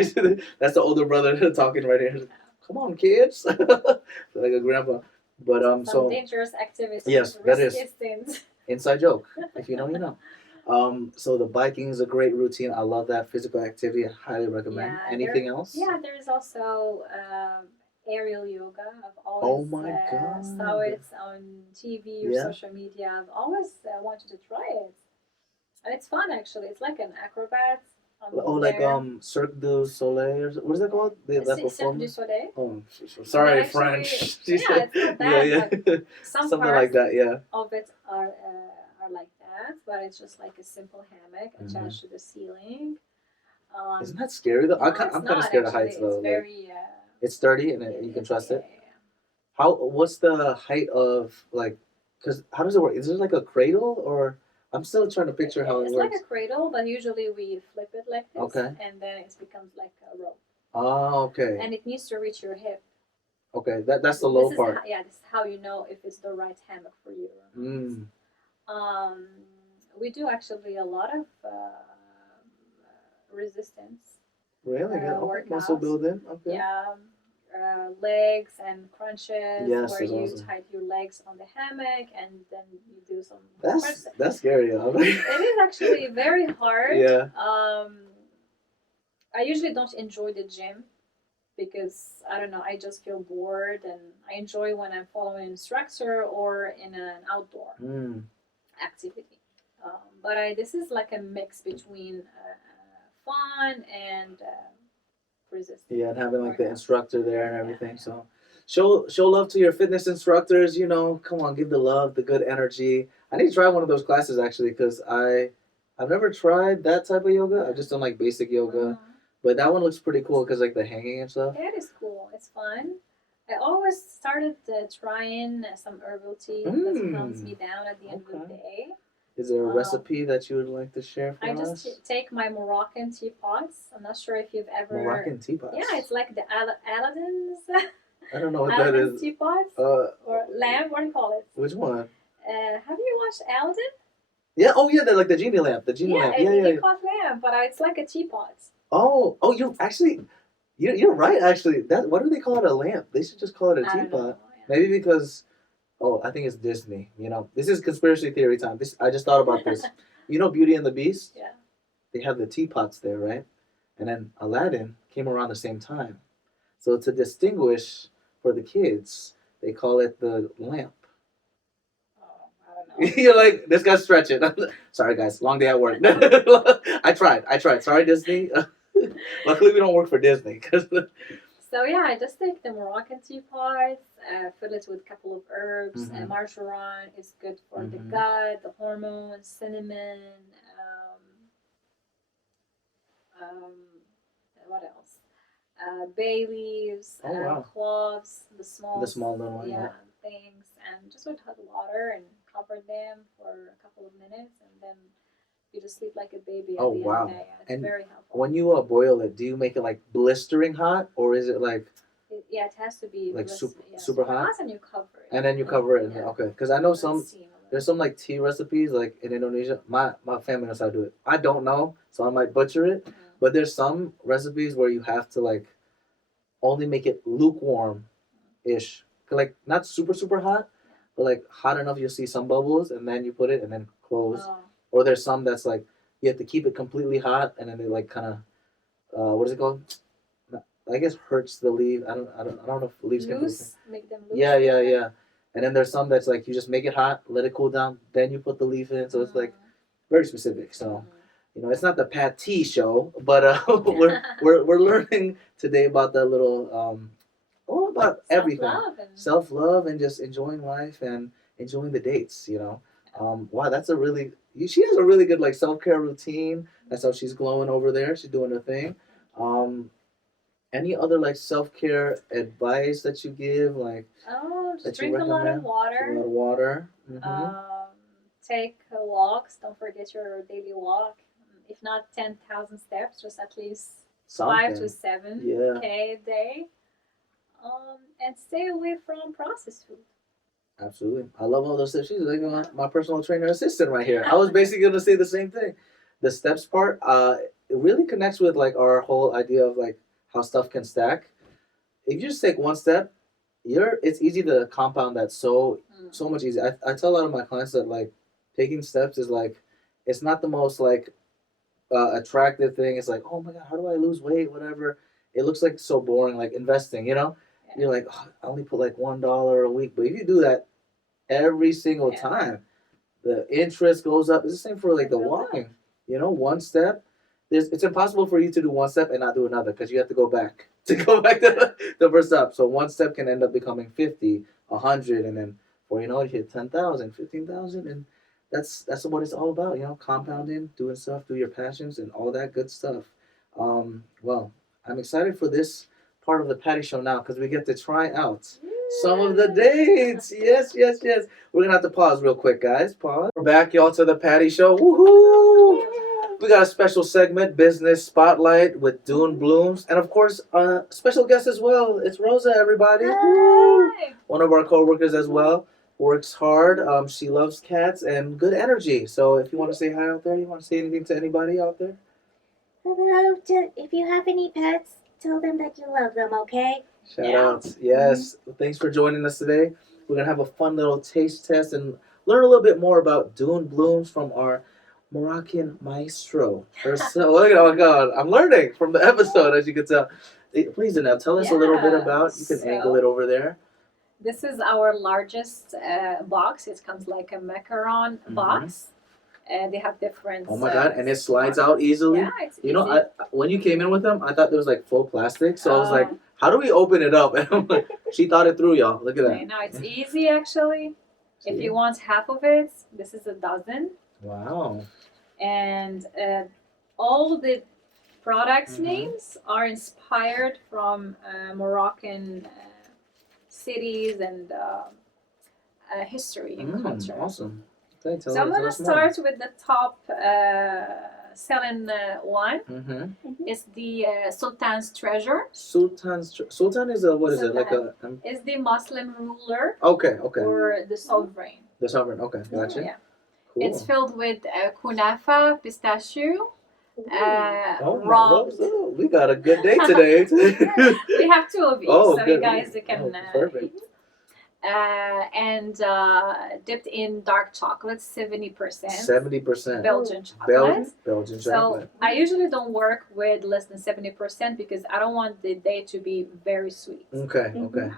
That's the older brother talking right here. Come on, kids. Like a grandpa. But some dangerous activities. Yes, that is things. Inside joke. If you know, you know. So the biking is a great routine. I love that physical activity. I highly recommend. Anything else? Yeah, there's also aerial yoga. I've Oh always my God. saw it on TV or social media. I've always wanted to try it, and it's fun actually. It's like an acrobat. Like Cirque du Soleil, or what is that called? Cirque du Soleil. Oh, sorry, actually, French. Yeah, it's not bad. Yeah. Some something parts like that. Yeah. of it are like that, but it's just like a simple hammock attached to the ceiling. Isn't that scary though? No, I'm kind of scared of heights though. It's very. It's sturdy and you can trust it. Yeah. What's the height of like? Because how does it work? Is it like a cradle or? I'm still trying to picture how it works. It's like a cradle, but usually we flip it like this. Okay. And then it becomes like a rope. Oh, okay. And it needs to reach your hip. Okay, that's the low part. This is how you know if it's the right hammock for you. We do actually a lot of resistance. Really? Muscle building? Okay. Yeah. Legs and crunches, where you awesome. tie your legs on the hammock and then you do some. That's scary. It is actually very hard. Yeah. I usually don't enjoy the gym because I don't know. I just feel bored, and I enjoy when I'm following an instructor or in an outdoor activity. But this is like a mix between fun and resistance. Yeah, and having like the instructor there and everything. So show love to your fitness instructors. Come on, give the love, the good energy. I need to try one of those classes actually because I've never tried that type of yoga. I've just done like basic yoga, but that one looks pretty cool because like the hanging and stuff. Yeah, it is cool. It's fun. I always started trying some herbal tea that calms me down at the end of the day. Is there a recipe that you would like to share for us? I just take my Moroccan teapots. I'm not sure if you've ever... Moroccan teapots? Yeah, it's like the Aladdin's... I don't know what that is. Teapots? Or lamp, what do you call it? Which one? Have you watched Aladdin? Yeah, they're like the genie lamp. The genie lamp. Yeah, called lamp, but it's like a teapot. Oh, you're actually... You're right, actually. Why do they call it a lamp? They should just call it a teapot. Maybe because... Oh, I think it's Disney. This is conspiracy theory time. I just thought about this. Beauty and the Beast? Yeah. They have the teapots there, right? and then Aladdin came around the same time. So to distinguish for the kids, they call it the lamp. Oh, I don't know. You're like, this guy's stretching. Sorry, guys. Long day at work. I tried. Sorry, Disney. Luckily, we don't work for Disney. So yeah, I just take the Moroccan teapot, fill it with a couple of herbs, and marjoram is good for the gut, the hormones, cinnamon, um, what else? Bay leaves, cloves, the small little one, yeah. things, and just with hot water and cover them for a couple of minutes, and then you just sleep like a baby at the end of the day. It's very helpful. When you boil it, do you make it like blistering hot, or is it like? It has to be like super hot, and you cover it. And then you cover it. Okay, because I know there's some like tea recipes like in Indonesia. My family knows how to do it. I don't know, so I might butcher it. But there's some recipes where you have to like only make it lukewarm-ish, like not super hot, but like hot enough you'll see some bubbles, and then you put it and then close. Or there's some that's like you have to keep it completely hot, and then they like kind of what is it called? I guess hurts the leaf. I don't know if leaves can make them loose. Yeah. And then there's some that's like you just make it hot, let it cool down, then you put the leaf in. So it's like very specific. So it's not the Patty show, but we're learning today about that little all about everything, self-love and just enjoying life and enjoying the dates. Wow, that's she has a really good like self-care routine. That's how she's glowing over there. She's doing her thing. Any other like self-care advice that you give, like just drink a lot of water. Take walks. Don't forget your daily walk. If not 10,000 steps, just at least 5 to 7 k a day. And stay away from processed food. Absolutely, I love all those steps. She's like my personal trainer assistant right here. I was basically gonna say the same thing. The steps part, it really connects with like our whole idea of like how stuff can stack. If you just take one step, it's easy to compound that so much easier. I tell a lot of my clients that like taking steps is like it's not the most like attractive thing. It's like, oh my god, how do I lose weight? Whatever. It looks like so boring, like investing. You're like, oh, I only put like $1 a week, but if you do that every single time, the interest goes up. It's the same for like the walking. One step. It's impossible for you to do one step and not do another because you have to go back to the first step. So one step can end up becoming 50, 100, and then before you hit 10,000, 15,000, and that's what it's all about. Compounding, doing stuff, do your passions, and all that good stuff. Well, I'm excited for this part of the Patty Show now because we get to try out some of the dates. Yes. We're gonna have to pause real quick, guys. Pause. We're back, y'all, to the Patty Show. Woohoo! We got a special segment, Business Spotlight with Dune Blooms. And of course, special guest as well. It's Rosa, everybody. Hi. One of our co-workers as well. Works hard. She loves cats and good energy. So if you want to say hi out there, you want to say anything to anybody out there? Hello. If you have any pets, tell them that you love them, okay? Shout outs. Yes. Thanks for joining us today. We're going to have a fun little taste test and learn a little bit more about Dune Blooms from our Moroccan maestro. Oh God, I'm learning from the episode, as you can tell. Please, Zineb, tell us a little bit about. You can angle it over there. This is our largest box. It comes like a macaron box, and they have different. Oh my God! And it slides out easily. Yeah, it's easy. When you came in with them, I thought there was like faux plastic. So I was like, "How do we open it up?" And I'm like, she thought it through, y'all. Look at that. Okay, now it's easy actually. If you want half of it, this is a dozen. Wow. And all the products names are inspired from Moroccan cities and history and culture. Awesome. Okay, so I'm going to start with the top selling one. It's the Sultan's Treasure. Sultan is what is it? Like a... It's the Muslim ruler. Okay. Or the sovereign. The sovereign, okay, gotcha. Yeah. Cool. It's filled with kunafa, pistachio, rum. We got a good day today. We have two of each, so good. You guys can perfect. eat. and dipped in dark chocolate, 70%. 70%. Belgian chocolate. Belgian So chocolate. I usually don't work with less than 70% because I don't want the day to be very sweet. Okay. Mhm. Okay.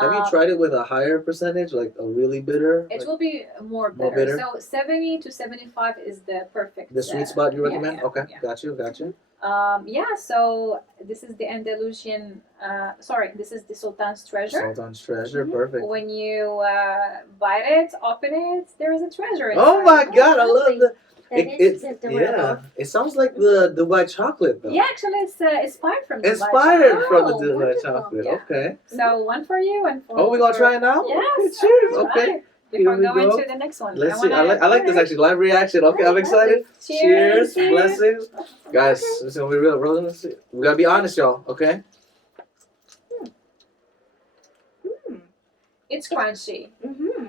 Have you tried it with a higher percentage, like a really bitter? It like will be more more bitter. bitter? So 70 to 75 is the perfect. the sweet spot you yeah, recommend? yeah, Okay. yeah. Got you. Yeah, so this is the Andalusian, this is the Sultan's treasure. Sultan's treasure. Mhm. Perfect. When you bite it, open it, there is a treasure inside. Oh my God! I love the. That is It's adorable. It sounds like the Dubai chocolate though. Yeah, actually, it's inspired from the Inspired chocolate. from the Oh, Dubai wonderful. chocolate. Yeah. Okay. So one for you and for. Oh, we gonna try it now? Yes. Okay, cheers. Try Okay. it Before Here we going go. to the next one. Let's see. I like this actually. Live reaction. Okay, I'm excited. Cheers. Blessings. Guys, it's gonna be real. We gotta be honest, y'all. Okay. It's crunchy. Mm-hmm.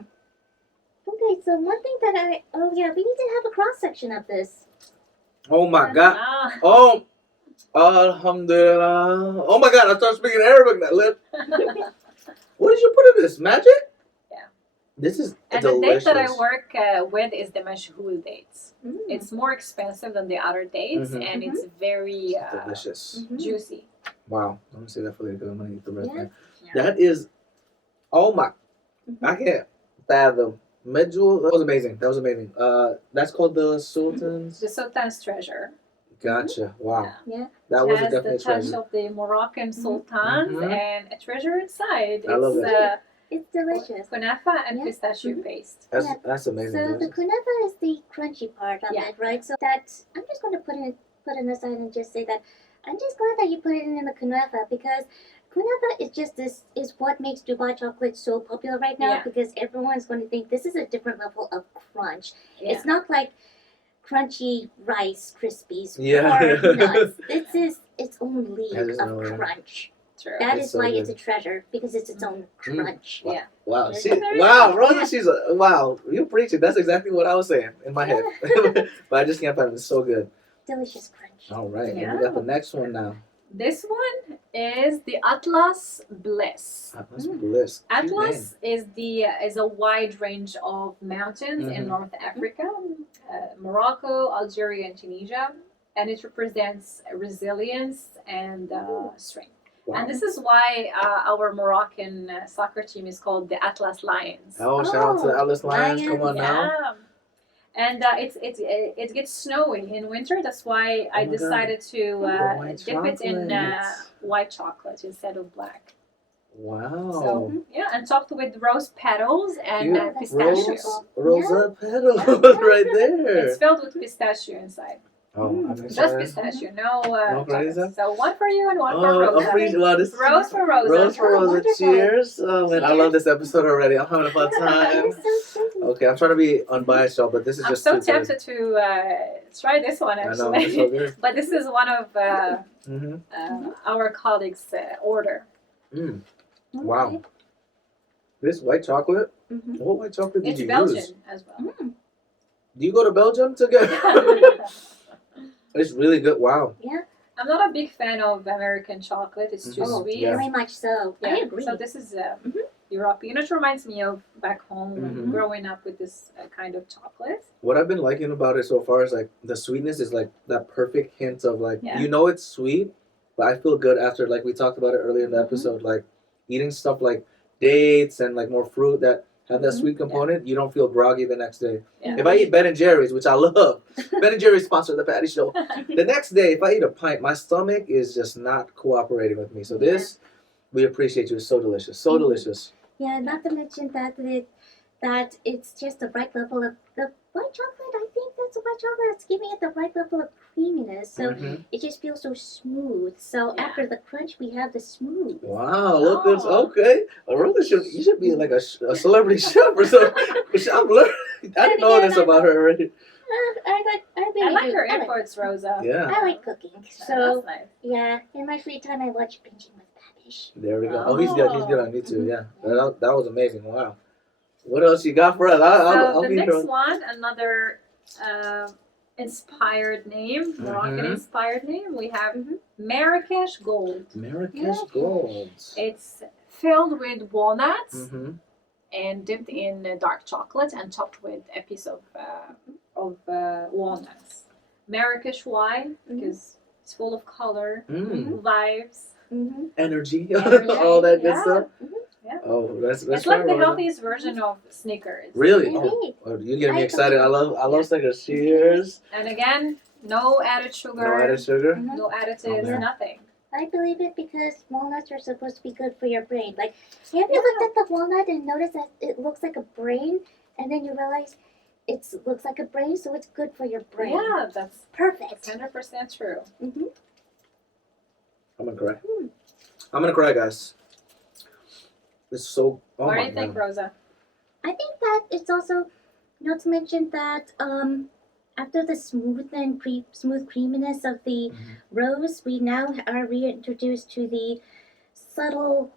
Okay, so one thing that we need to have a cross section of this. Oh my God. Ah. Oh. Alhamdulillah. Oh my God. I started speaking Arabic. That lip. What did you put in this? Magic? Yeah. This is And delicious. the date that I work with is the mashhul dates. Mm. It's more expensive than the other dates, Mhm. and it's very delicious. Mhm. juicy. Wow. Let me see that for you. I'm gonna eat the rest. Yeah. Yeah. That is. Oh my. Mhm. I can't fathom. Medjool. That was amazing. That's called the Sultan's. The Sultan's treasure. Gotcha. Wow. Yeah. Yeah. That It was has definitely a the touch treasure. of the Moroccan sultans Mhm. and a treasure inside. I love it's It's delicious. kunafa and Yeah. pistachio Mhm. paste. That's amazing. So the delicious. kunafa is the crunchy part of Yeah. it, right? So that I'm just going to put it aside and just say that I'm just glad that you put it in the kunafa because kunafa is what makes Dubai chocolate so popular right now Yeah. because everyone's going to think this is a different level of crunch. Yeah. It's not like crunchy Rice Krispies Yeah. or nuts. This is its own league That is of no way. crunch. True. That It's is so why good. it's a treasure because it's its own crunch. Yeah. Wow. Yeah. She, wow, Rosa, she's a wow. You preaching. That's exactly what I was saying in my head. But I just can't find it. It's so good. Delicious crunch. All right. Yeah. And we got the next one now. This one is the Atlas Bliss. Atlas Bliss. Cute name. Atlas is a wide range of mountains in Mhm. North Africa, Morocco, Algeria, and Tunisia, and it represents resilience and strength. Wow. And this is why our Moroccan soccer team is called the Atlas Lions. Oh, shout out to the Oh, Atlas Lions. Come on now. Yeah. And it gets snowy in winter. That's why I Oh my God. decided to White dip it in chocolate. white chocolate instead of black. Wow. So yeah, and topped with rose petals and Cute. pistachio. Rosa petals right there. It's filled with pistachio inside. Oh, I'm Just excited. pistachio, no No chocolate. raisin? So one for you and one for Oh, Rosa. wow, this Rose for Rosa. Rose for Oh, Rosa. wonderful. Cheers. Oh man, I love this episode already. I'm having a fun That time. is so sweet. Okay, I'm trying to be unbiased, y'all, but this is I'm just so too good. tempted to try this one I know, actually. it's so good. But this is one of Mm-hmm. our colleagues' order. Mm. Okay. Wow. This white chocolate. Mhm. What white chocolate did It's you Belgian use? as well. Mm. Do you go to Belgium to get? It's really good. Wow. Yeah, I'm not a big fan of American chocolate. It's too Mhm. sweet. Yeah. very much so. I agree. So this is Mhm. European. It reminds me of back home Mhm. growing up with this kind of chocolate. What I've been liking about it so far is like the sweetness is like that perfect hint of like Yeah. you know it's sweet, but I feel good after like we talked about it earlier in the Mhm. episode, like eating stuff like dates and like more fruit that have that Mhm. sweet component, you don't feel groggy the next day. Yeah. If I eat Ben and Jerry's, which I love, Ben and Jerry's sponsor the Patty Show. The next day, if I eat a pint, my stomach is just not cooperating with me. So this, we appreciate you. It's so delicious, so Mhm. delicious. Yeah, not to mention that it's just the right level of the white chocolate. I think that's the white chocolate that's giving it the right level of creaminess. So Mhm. it just feels so smooth. So Yeah. after the crunch, we have the smooth. Wow, look, it's Oh. okay. Aurora you should be like a celebrity chef or something. I'm learning. I didn't know this about her already. I really I like do. her I like- efforts, Rosa. Yeah, I like cooking. So So that's nice. yeah, in my free time, I watch Binging with Babish. there we go. Oh, he's good. He's good on YouTube. Yeah, that was amazing. Wow. What else you got for us? So I'll the be next here. one, another inspired name, Moroccan Mhm. inspired name. We have Mhm. Marrakesh Gold. Marrakesh Gold. It's filled with walnuts, Mm-hmm. and dipped in dark chocolate and topped with a piece of walnuts. Marrakesh wine because it's full of color, vibes, Energy, Energy, all that good yeah. stuff. Yeah. Oh, that's It's like the Rosa. healthiest version of Snickers. Really? Indeed. Oh, you get me I excited. I love Snickers. Cheers. And again, no added sugar, No added sugar. no additives, Oh, man. nothing. I believe it because walnuts are supposed to be good for your brain. Like, have you looked at the walnut and noticed that it looks like a brain, and then you realize it looks like a brain, so it's good for your brain. Yeah, that's Perfect. 100% true. Mm-hmm. I'm gonna cry. I'm gonna cry, guys. It's so. Oh What do my you think, God. Rosa? I think that it's also not to mention that after the smooth creaminess of the rose, we now are reintroduced to the subtle,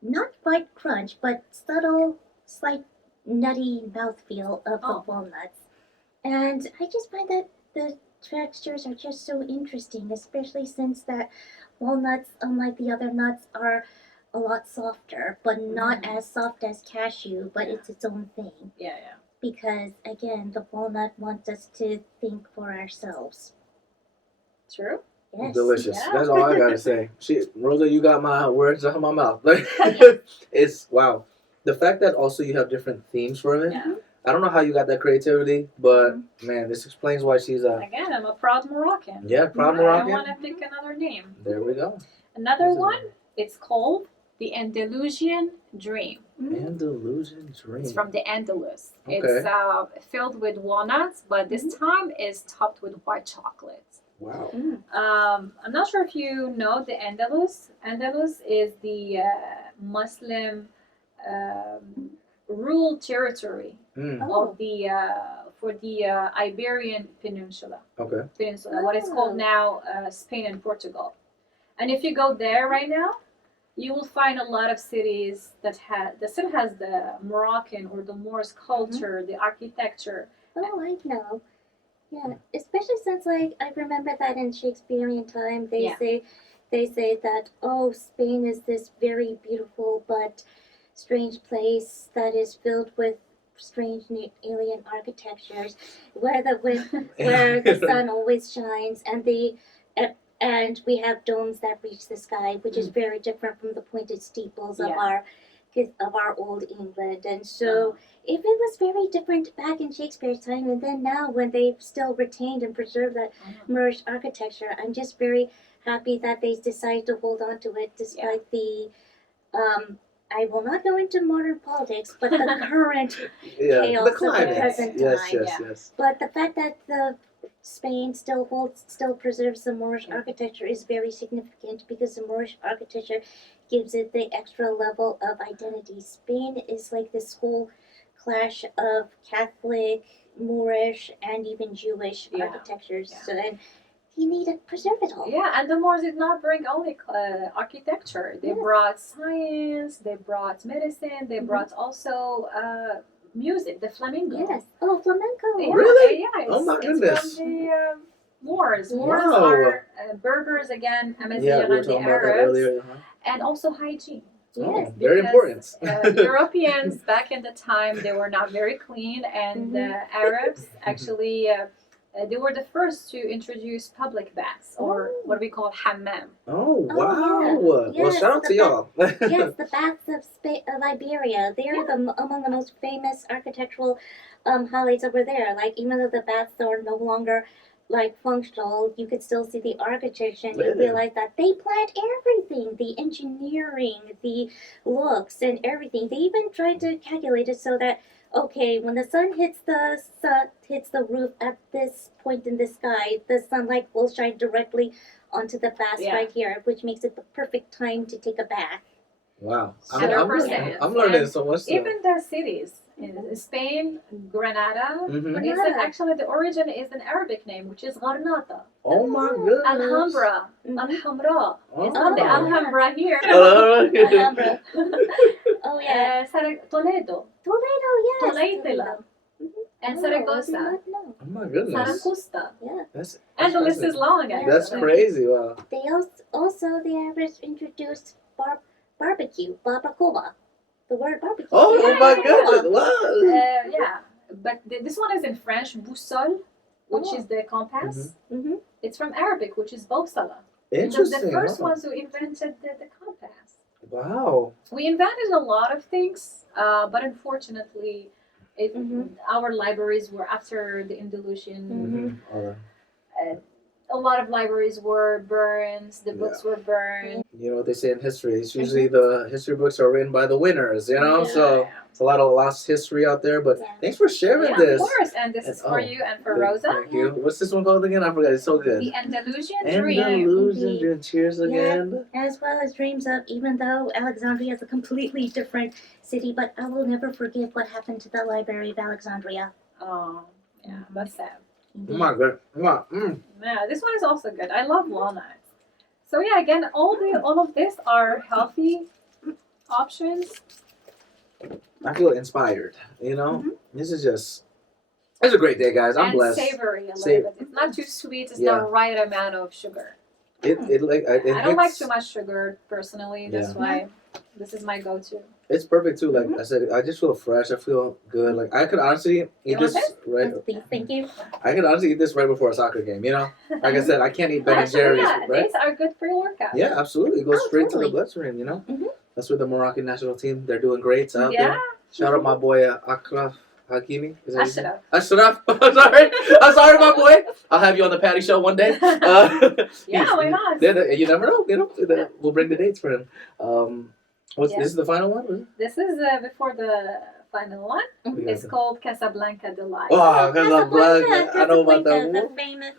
not quite crunch, but subtle, slight nutty mouthfeel of the walnuts. And I just find that the textures are just so interesting, especially since that walnuts, unlike the other nuts, are a lot softer, but not as soft as cashew, but it's its own thing. Yeah. Because, again, the walnut wants us to think for ourselves. True? Yes. Delicious. Yeah. That's all I gotta say. Rosa, you got my words out of my mouth. It's wow. The fact that also you have different themes for it. Yeah. I don't know how you got that creativity, but man, this explains why she's a Again, I'm a proud Moroccan. proud I Moroccan. want to pick another name. There we go. Another one, it's called The Andalusian Dream. Andalusian Dream. It's from the Andalus. Okay. It's filled with walnuts, but this time is topped with white chocolate. Wow. I'm not sure if you know the Andalus. Andalus is the Muslim ruled territory of the for the Iberian Peninsula. Okay. What is called now Spain and Portugal. And if you go there right now, you will find a lot of cities that still has the Moroccan or the Moorish culture, the architecture. Oh, I know. Yeah, especially since like I remember that in Shakespearean time they say that Spain is this very beautiful but strange place that is filled with strange alien architectures where the sun always shines and we have domes that reach the sky, which is very different from the pointed steeples of our old England. And so if it was very different back in Shakespeare's time, and then now when they've still retained and preserved that Moorish architecture, I'm just very happy that they decided to hold on to it despite the I will not go into modern politics, but the current chaos of the present time. Yes. But the fact that Spain still preserves the Moorish architecture is very significant because the Moorish architecture gives it the extra level of identity. Spain is like this whole clash of Catholic, Moorish, and even Jewish architectures. Yeah. So then you need to preserve it all. Yeah, and the Moors did not bring only architecture. They brought science, they brought medicine, they brought also music, the flamenco. Yes. Oh, flamenco. Yeah, really? Yeah. Oh my goodness. It's from the Moors. Wow. Moors are Berbers again, we were talking about that earlier. And also hygiene. Yes, very important. Europeans back in the time, they were not very clean, and Arabs actually they were the first to introduce public baths, or what we call hammam. Oh, wow. Yeah. Yes, well, shout out to y'all. Yes, the baths of Iberia. They are among the most famous architectural highlights over there. Like, even though the baths are no longer like functional, you could still see the architecture and you realize that they planned everything, the engineering, the looks and everything. They even tried to calculate it so that when the sun hits the roof at this point in the sky, the sunlight will shine directly onto the bath right here, which makes it the perfect time to take a bath. Wow. 100%. I'm learning so much. Even the cities in Spain, Granada, actually the origin is an Arabic name, which is Granada. Oh my goodness. Alhambra. Alhambra. It's not the Alhambra here. Alhambra. Oh yeah. Toledo. Toledo, yes. Toledo. And Saragossa. Oh my goodness. Saracusta. Yeah. And the list is long, actually. That's crazy. Wow. They also the Arabs introduced barbecue, barbacoa. the word barbecue. Oh my goodness! Wow. Yeah, but this one is in French, boussole, which is the compass. Mm-hmm. It's from Arabic, which is bawsala. Interesting. The first ones who invented the compass. Wow. We invented a lot of things, but unfortunately, our libraries were after the Andalusian. A lot of libraries were burned. The books were burned. You know what they say in history? It's usually the history books are written by the winners, you know? Yeah. So it's a lot of lost history out there. But thanks for sharing this. Of course. And this is for you and for Rosa. Thank you. What's this one called again? I forgot. It's so good. The Andalusian Dream. Andalusian Dream. Cheers again. As well as dreams of, even though Alexandria is a completely different city, but I will never forget what happened to the Library of Alexandria. Oh, yeah. That's sad. Oh my god. Yeah, this one is also good. I love walnuts. So yeah, again, all of this are healthy options. I feel inspired. You know, this is just. It's a great day, guys. I'm blessed. Savory a little bit. It's not too sweet. It's the right amount of sugar. I don't like too much sugar personally. That's why this is my go-to. It's perfect too. Like I said, I just feel fresh. I feel good. Like I could honestly eat this right. Thank you. I could honestly eat this right before a soccer game. You know, like I said, I can't eat Ben and Jerry's. Yeah, right? these are good for your workout. Yeah, absolutely. It goes straight to the bloodstream. You know, that's with the Moroccan national team. They're doing great out there. Shout out my boy Akraf Hakimi. Ashraf. Ashraf. I'm sorry, my boy. I'll have you on the Patty Show one day. Yeah, why not? You never know. You know, we'll bring the dates for him. This is the final one? This is before the final one. It's called Casablanca Delight. Oh, Casablanca. I know about that one.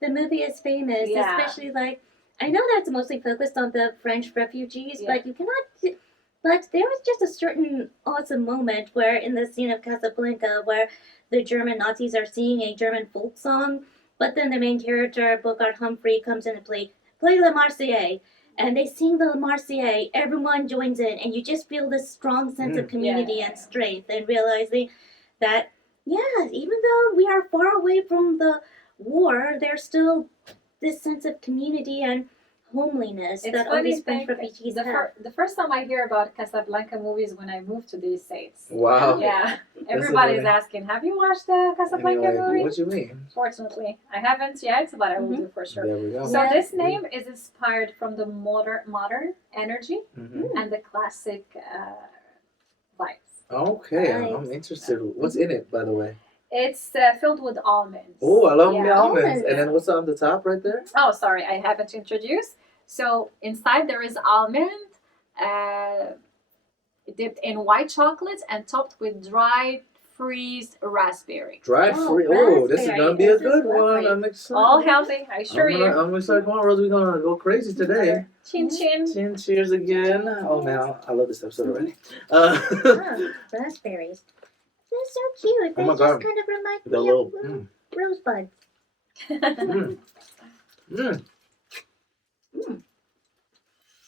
The movie is famous, especially like, I know that's mostly focused on the French refugees, but you cannot, but there was just a certain awesome moment where in the scene of Casablanca where the German Nazis are singing a German folk song, but then the main character, Bogart Humphrey, comes in and play La Marseillaise. And they sing the Marseillaise, everyone joins in, and you just feel this strong sense of community and strength, and realizing that, even though we are far away from the war, there's still this sense of community and homeliness that all these French refugees have. The first time I hear about Casablanca movies when I moved to these States. Wow. Yeah. Everybody's asking, have you watched the Casablanca movie? What do you mean? Fortunately, I haven't yet, but I will do for sure. There we go. So this name is inspired from the modern energy and the classic vibes. Okay, I'm interested. What's in it, by the way? It's filled with almonds. Oh, I love the almonds. And then what's on the top right there? Oh, sorry, I haven't introduced. So inside there is almond, dipped in white chocolate and topped with dried freezed raspberry. Dried freeze. Oh, this is gonna be a good one. I'm excited. All healthy, I assure you. I'm excited. Come on, Rose, we're gonna go crazy today. Chin chin. Chin cheers again. Oh man, I love this episode already. Raspberries. They're so cute. They my just God. kind of remind The me little, of little rosebuds.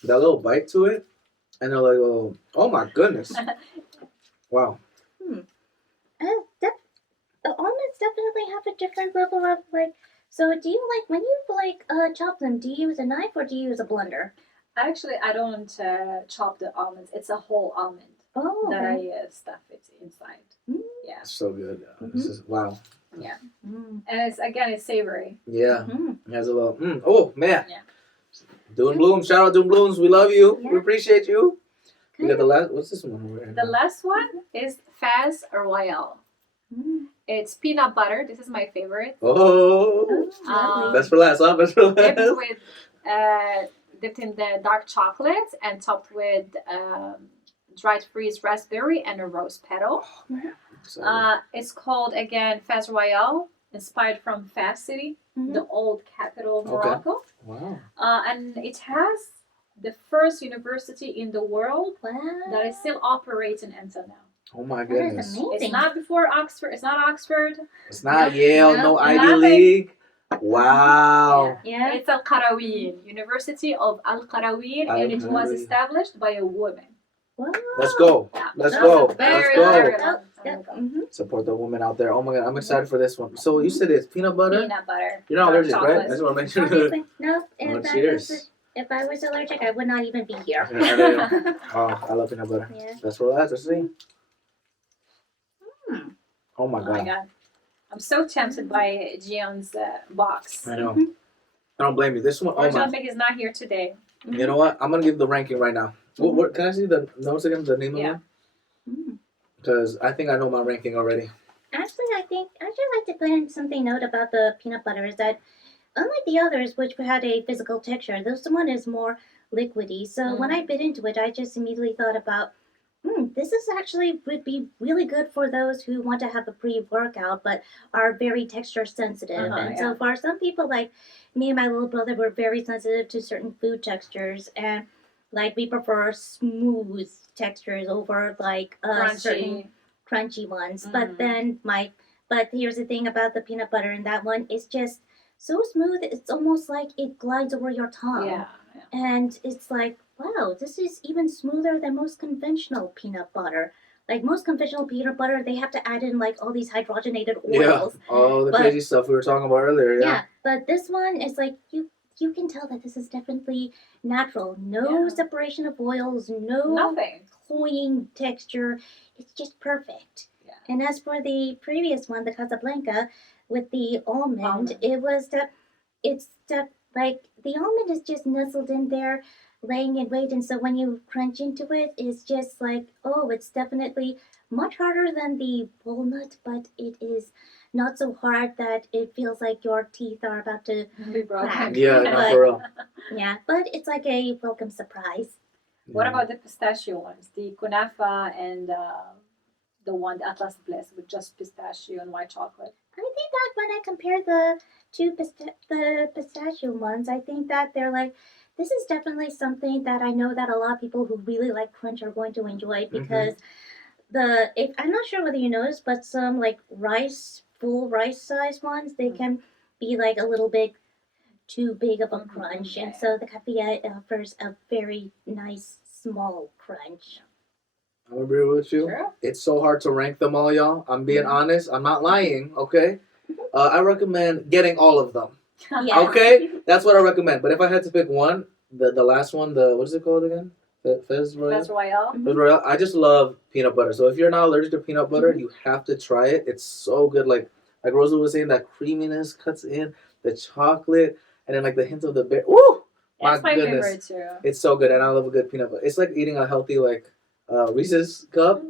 That little bite to it, and they're like, oh my goodness. Wow. The almonds definitely have a different level of so do you when you chop them, do you use a knife or do you use a blender? Actually, I don't chop the almonds. It's a whole almond that I stuff it inside. Yeah. So good. This is wow. Yeah. And it's savory. Yeah. It has a little oh man. Yeah. Dune Blooms, shout out Dune Blooms. We love you. We appreciate you. We got the last. What's this one over here? The last one is Faz Royale. It's peanut butter. This is my favorite. Best for last, huh? Best for last. Dipped in the dark chocolate and topped with dried freeze raspberry and a rose petal. It's called again Faz Royale, inspired from Fez City, the old capital of Morocco. Wow. And it has the first university in the world that is still operating until now. Oh my goodness. It's not before Oxford. It's not Oxford. It's not Yale, no Ivy League. Wow. Yeah. It's Al Qarawiyyin, University of Al Qarawiyyin, and it was established by a woman. Wow. Let's go. Yeah. Let's go. Very Support the women out there. Oh my God, I'm excited for this one. So you said it's peanut butter? Peanut butter. You're not allergic, right? I just want to make sure. No. Cheers. If I was allergic, I would not even be here. Oh, I love peanut butter. Yeah. That's what I have to see. Oh my Oh my god. god. I'm so tempted by Gion's box. I know. I don't blame you. This one, oh my. Fortunately, he's not here today. You know what? I'm gonna give the ranking right now. What can I see the notes again? The name of it? Because I think I know my ranking already. Actually, I actually like to put in something note about the peanut butter is that unlike the others, which had a physical texture, this one is more liquidy. So when I bit into it, I just immediately thought about, this is actually would be really good for those who want to have a pre-workout but are very texture sensitive. So for some people like me and my little brother, we're very sensitive to certain food textures, and like we prefer smooth textures over like certain crunchy ones. But here's the thing about the peanut butter, and that one is just so smooth. It's almost like it glides over your tongue. Yeah. And it's like, wow, this is even smoother than most conventional peanut butter. Like most conventional peanut butter, they have to add in like all these hydrogenated oils. Yeah, all the crazy stuff we were talking about earlier. Yeah. But this one is like you can tell that this is definitely natural. No separation of oils, Nothing. cloying texture. It's just perfect. Yeah. And as for the previous one, the Casablanca, with the almond. It was like the almond is just nestled in there, laying in wait, and so when you crunch into it, it's just like, oh, it's definitely much harder than the walnut, but it is not so hard that it feels like your teeth are about to crack. Yeah, not for real. Yeah, but it's like a welcome surprise. What about the pistachio ones? The kunafa and the one, the Atlas Bliss, with just pistachio and white chocolate. I think that when I compare the two the pistachio ones, I think that they're like, this is definitely something that I know that a lot of people who really like crunch are going to enjoy, because I'm not sure whether you noticed, but some like full rice size ones, they can be like a little bit too big of a crunch, and so the café offers a very nice small crunch. I'm gonna be real with you. Sure. It's so hard to rank them all, y'all. I'm being honest. I'm not lying. Okay. I recommend getting all of them. Yes. Okay, that's what I recommend. But if I had to pick one, the last one, what is it called again? Fez Royale. Fez Royale. Fez Royale. I just love peanut butter. So if you're not allergic to peanut butter, you have to try it. It's so good. Like Rosa was saying, that creaminess cuts in the chocolate, and then like the hint of the berry. Woo! That's my goodness. favorite too. It's so good, and I love a good peanut butter. It's like eating a healthy Reese's cup.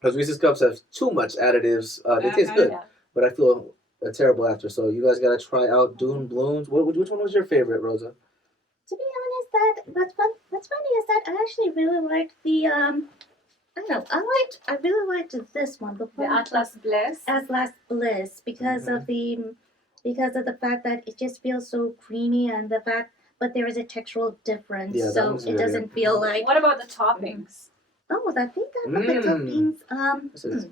Because Reese's cups have too much additives. They taste good, but I feel terrible after. So you guys gotta try out Dune Blooms. Which one was your favorite, Rosa? To be honest, what's funny is that I actually really liked the I really liked this one, the Atlas Bliss. Atlas Bliss, because of the fact that it just feels so creamy, and but there is a textural difference, so it doesn't feel like. What about the toppings? Oh, I think that the toppings.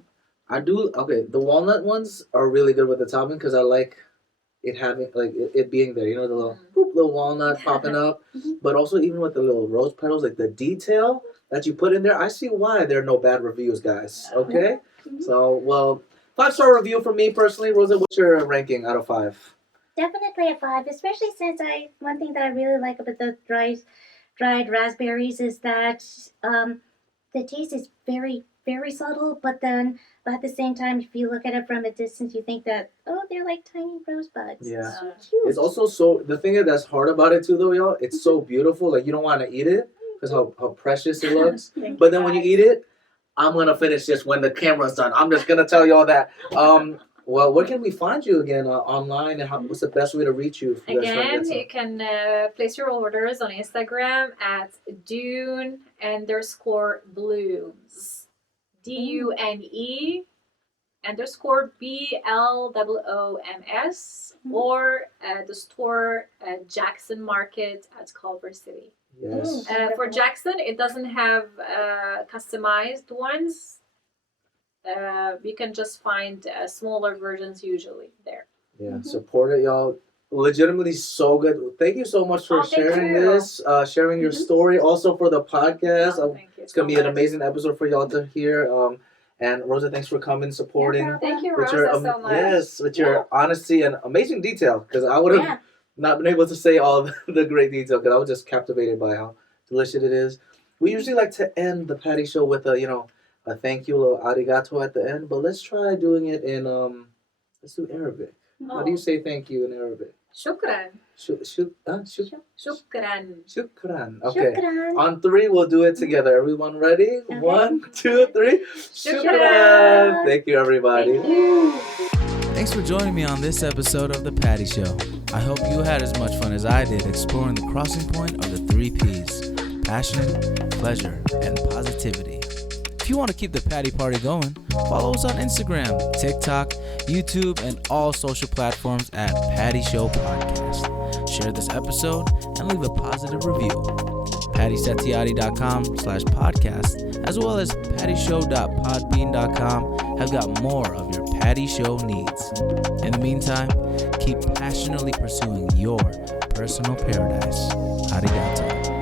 I do. Okay, the walnut ones are really good with the topping because I like it having it being there. You know, the little walnut popping up, but also even with the little rose petals, like the detail that you put in there. I see why there are no bad reviews, guys. Okay, so 5-star review for me personally. Rosa, what's your ranking out of 5? Definitely a 5, especially since one thing that I really like about the dried raspberries is that the taste is very, very subtle, but at the same time, if you look at it from a distance, you think that, oh, they're like tiny rosebuds. Yeah. So cute. It's also the thing that's hard about it too, though, y'all. It's so beautiful. Like, you don't want to eat it because how precious it looks. But then when you eat it, I'm going to finish this when the camera's done. I'm just going to tell y'all that. Well, where can we find you again online, and what's the best way to reach you? Again, you can place your orders on Instagram at Dune_Blooms. DUNE_BLOOMS, or the store Jackson Market at Culver City. Yes. For Jackson, it doesn't have customized ones. You can just find smaller versions usually there. Yeah, support it, y'all. Legitimately so good. Thank you so much for sharing this, sharing your story, also for the podcast. It's going to be an amazing episode for y'all to hear. And Rosa, thanks for coming, supporting. Thank you, with Rosa, so much. Yes, with your honesty and amazing detail, because I would have not been able to say all of the great detail because I was just captivated by how delicious it is. We usually like to end the patty show with a thank you, a little arigato at the end. But let's try doing it in let's do Arabic. How do you say thank you in Arabic? Shukran. Shukran. Shukran. Okay. Shukran. On 3, we'll do it together. Everyone ready? Okay. 1, 2, 3. Shukran. Thank you, everybody. Thank you. Thanks for joining me on this episode of The Patty Show. I hope you had as much fun as I did exploring the crossing point of the 3 Ps: passion, pleasure, and positivity. If you want to keep the Patty Party going, follow us on Instagram, TikTok, YouTube, and all social platforms at Patty Show Podcast. Share this episode and leave a positive review. PattySetiati.com/podcast, as well as pattyshow.podbean.com have got more of your Patty Show needs. In the meantime, keep passionately pursuing your personal paradise. Arigato.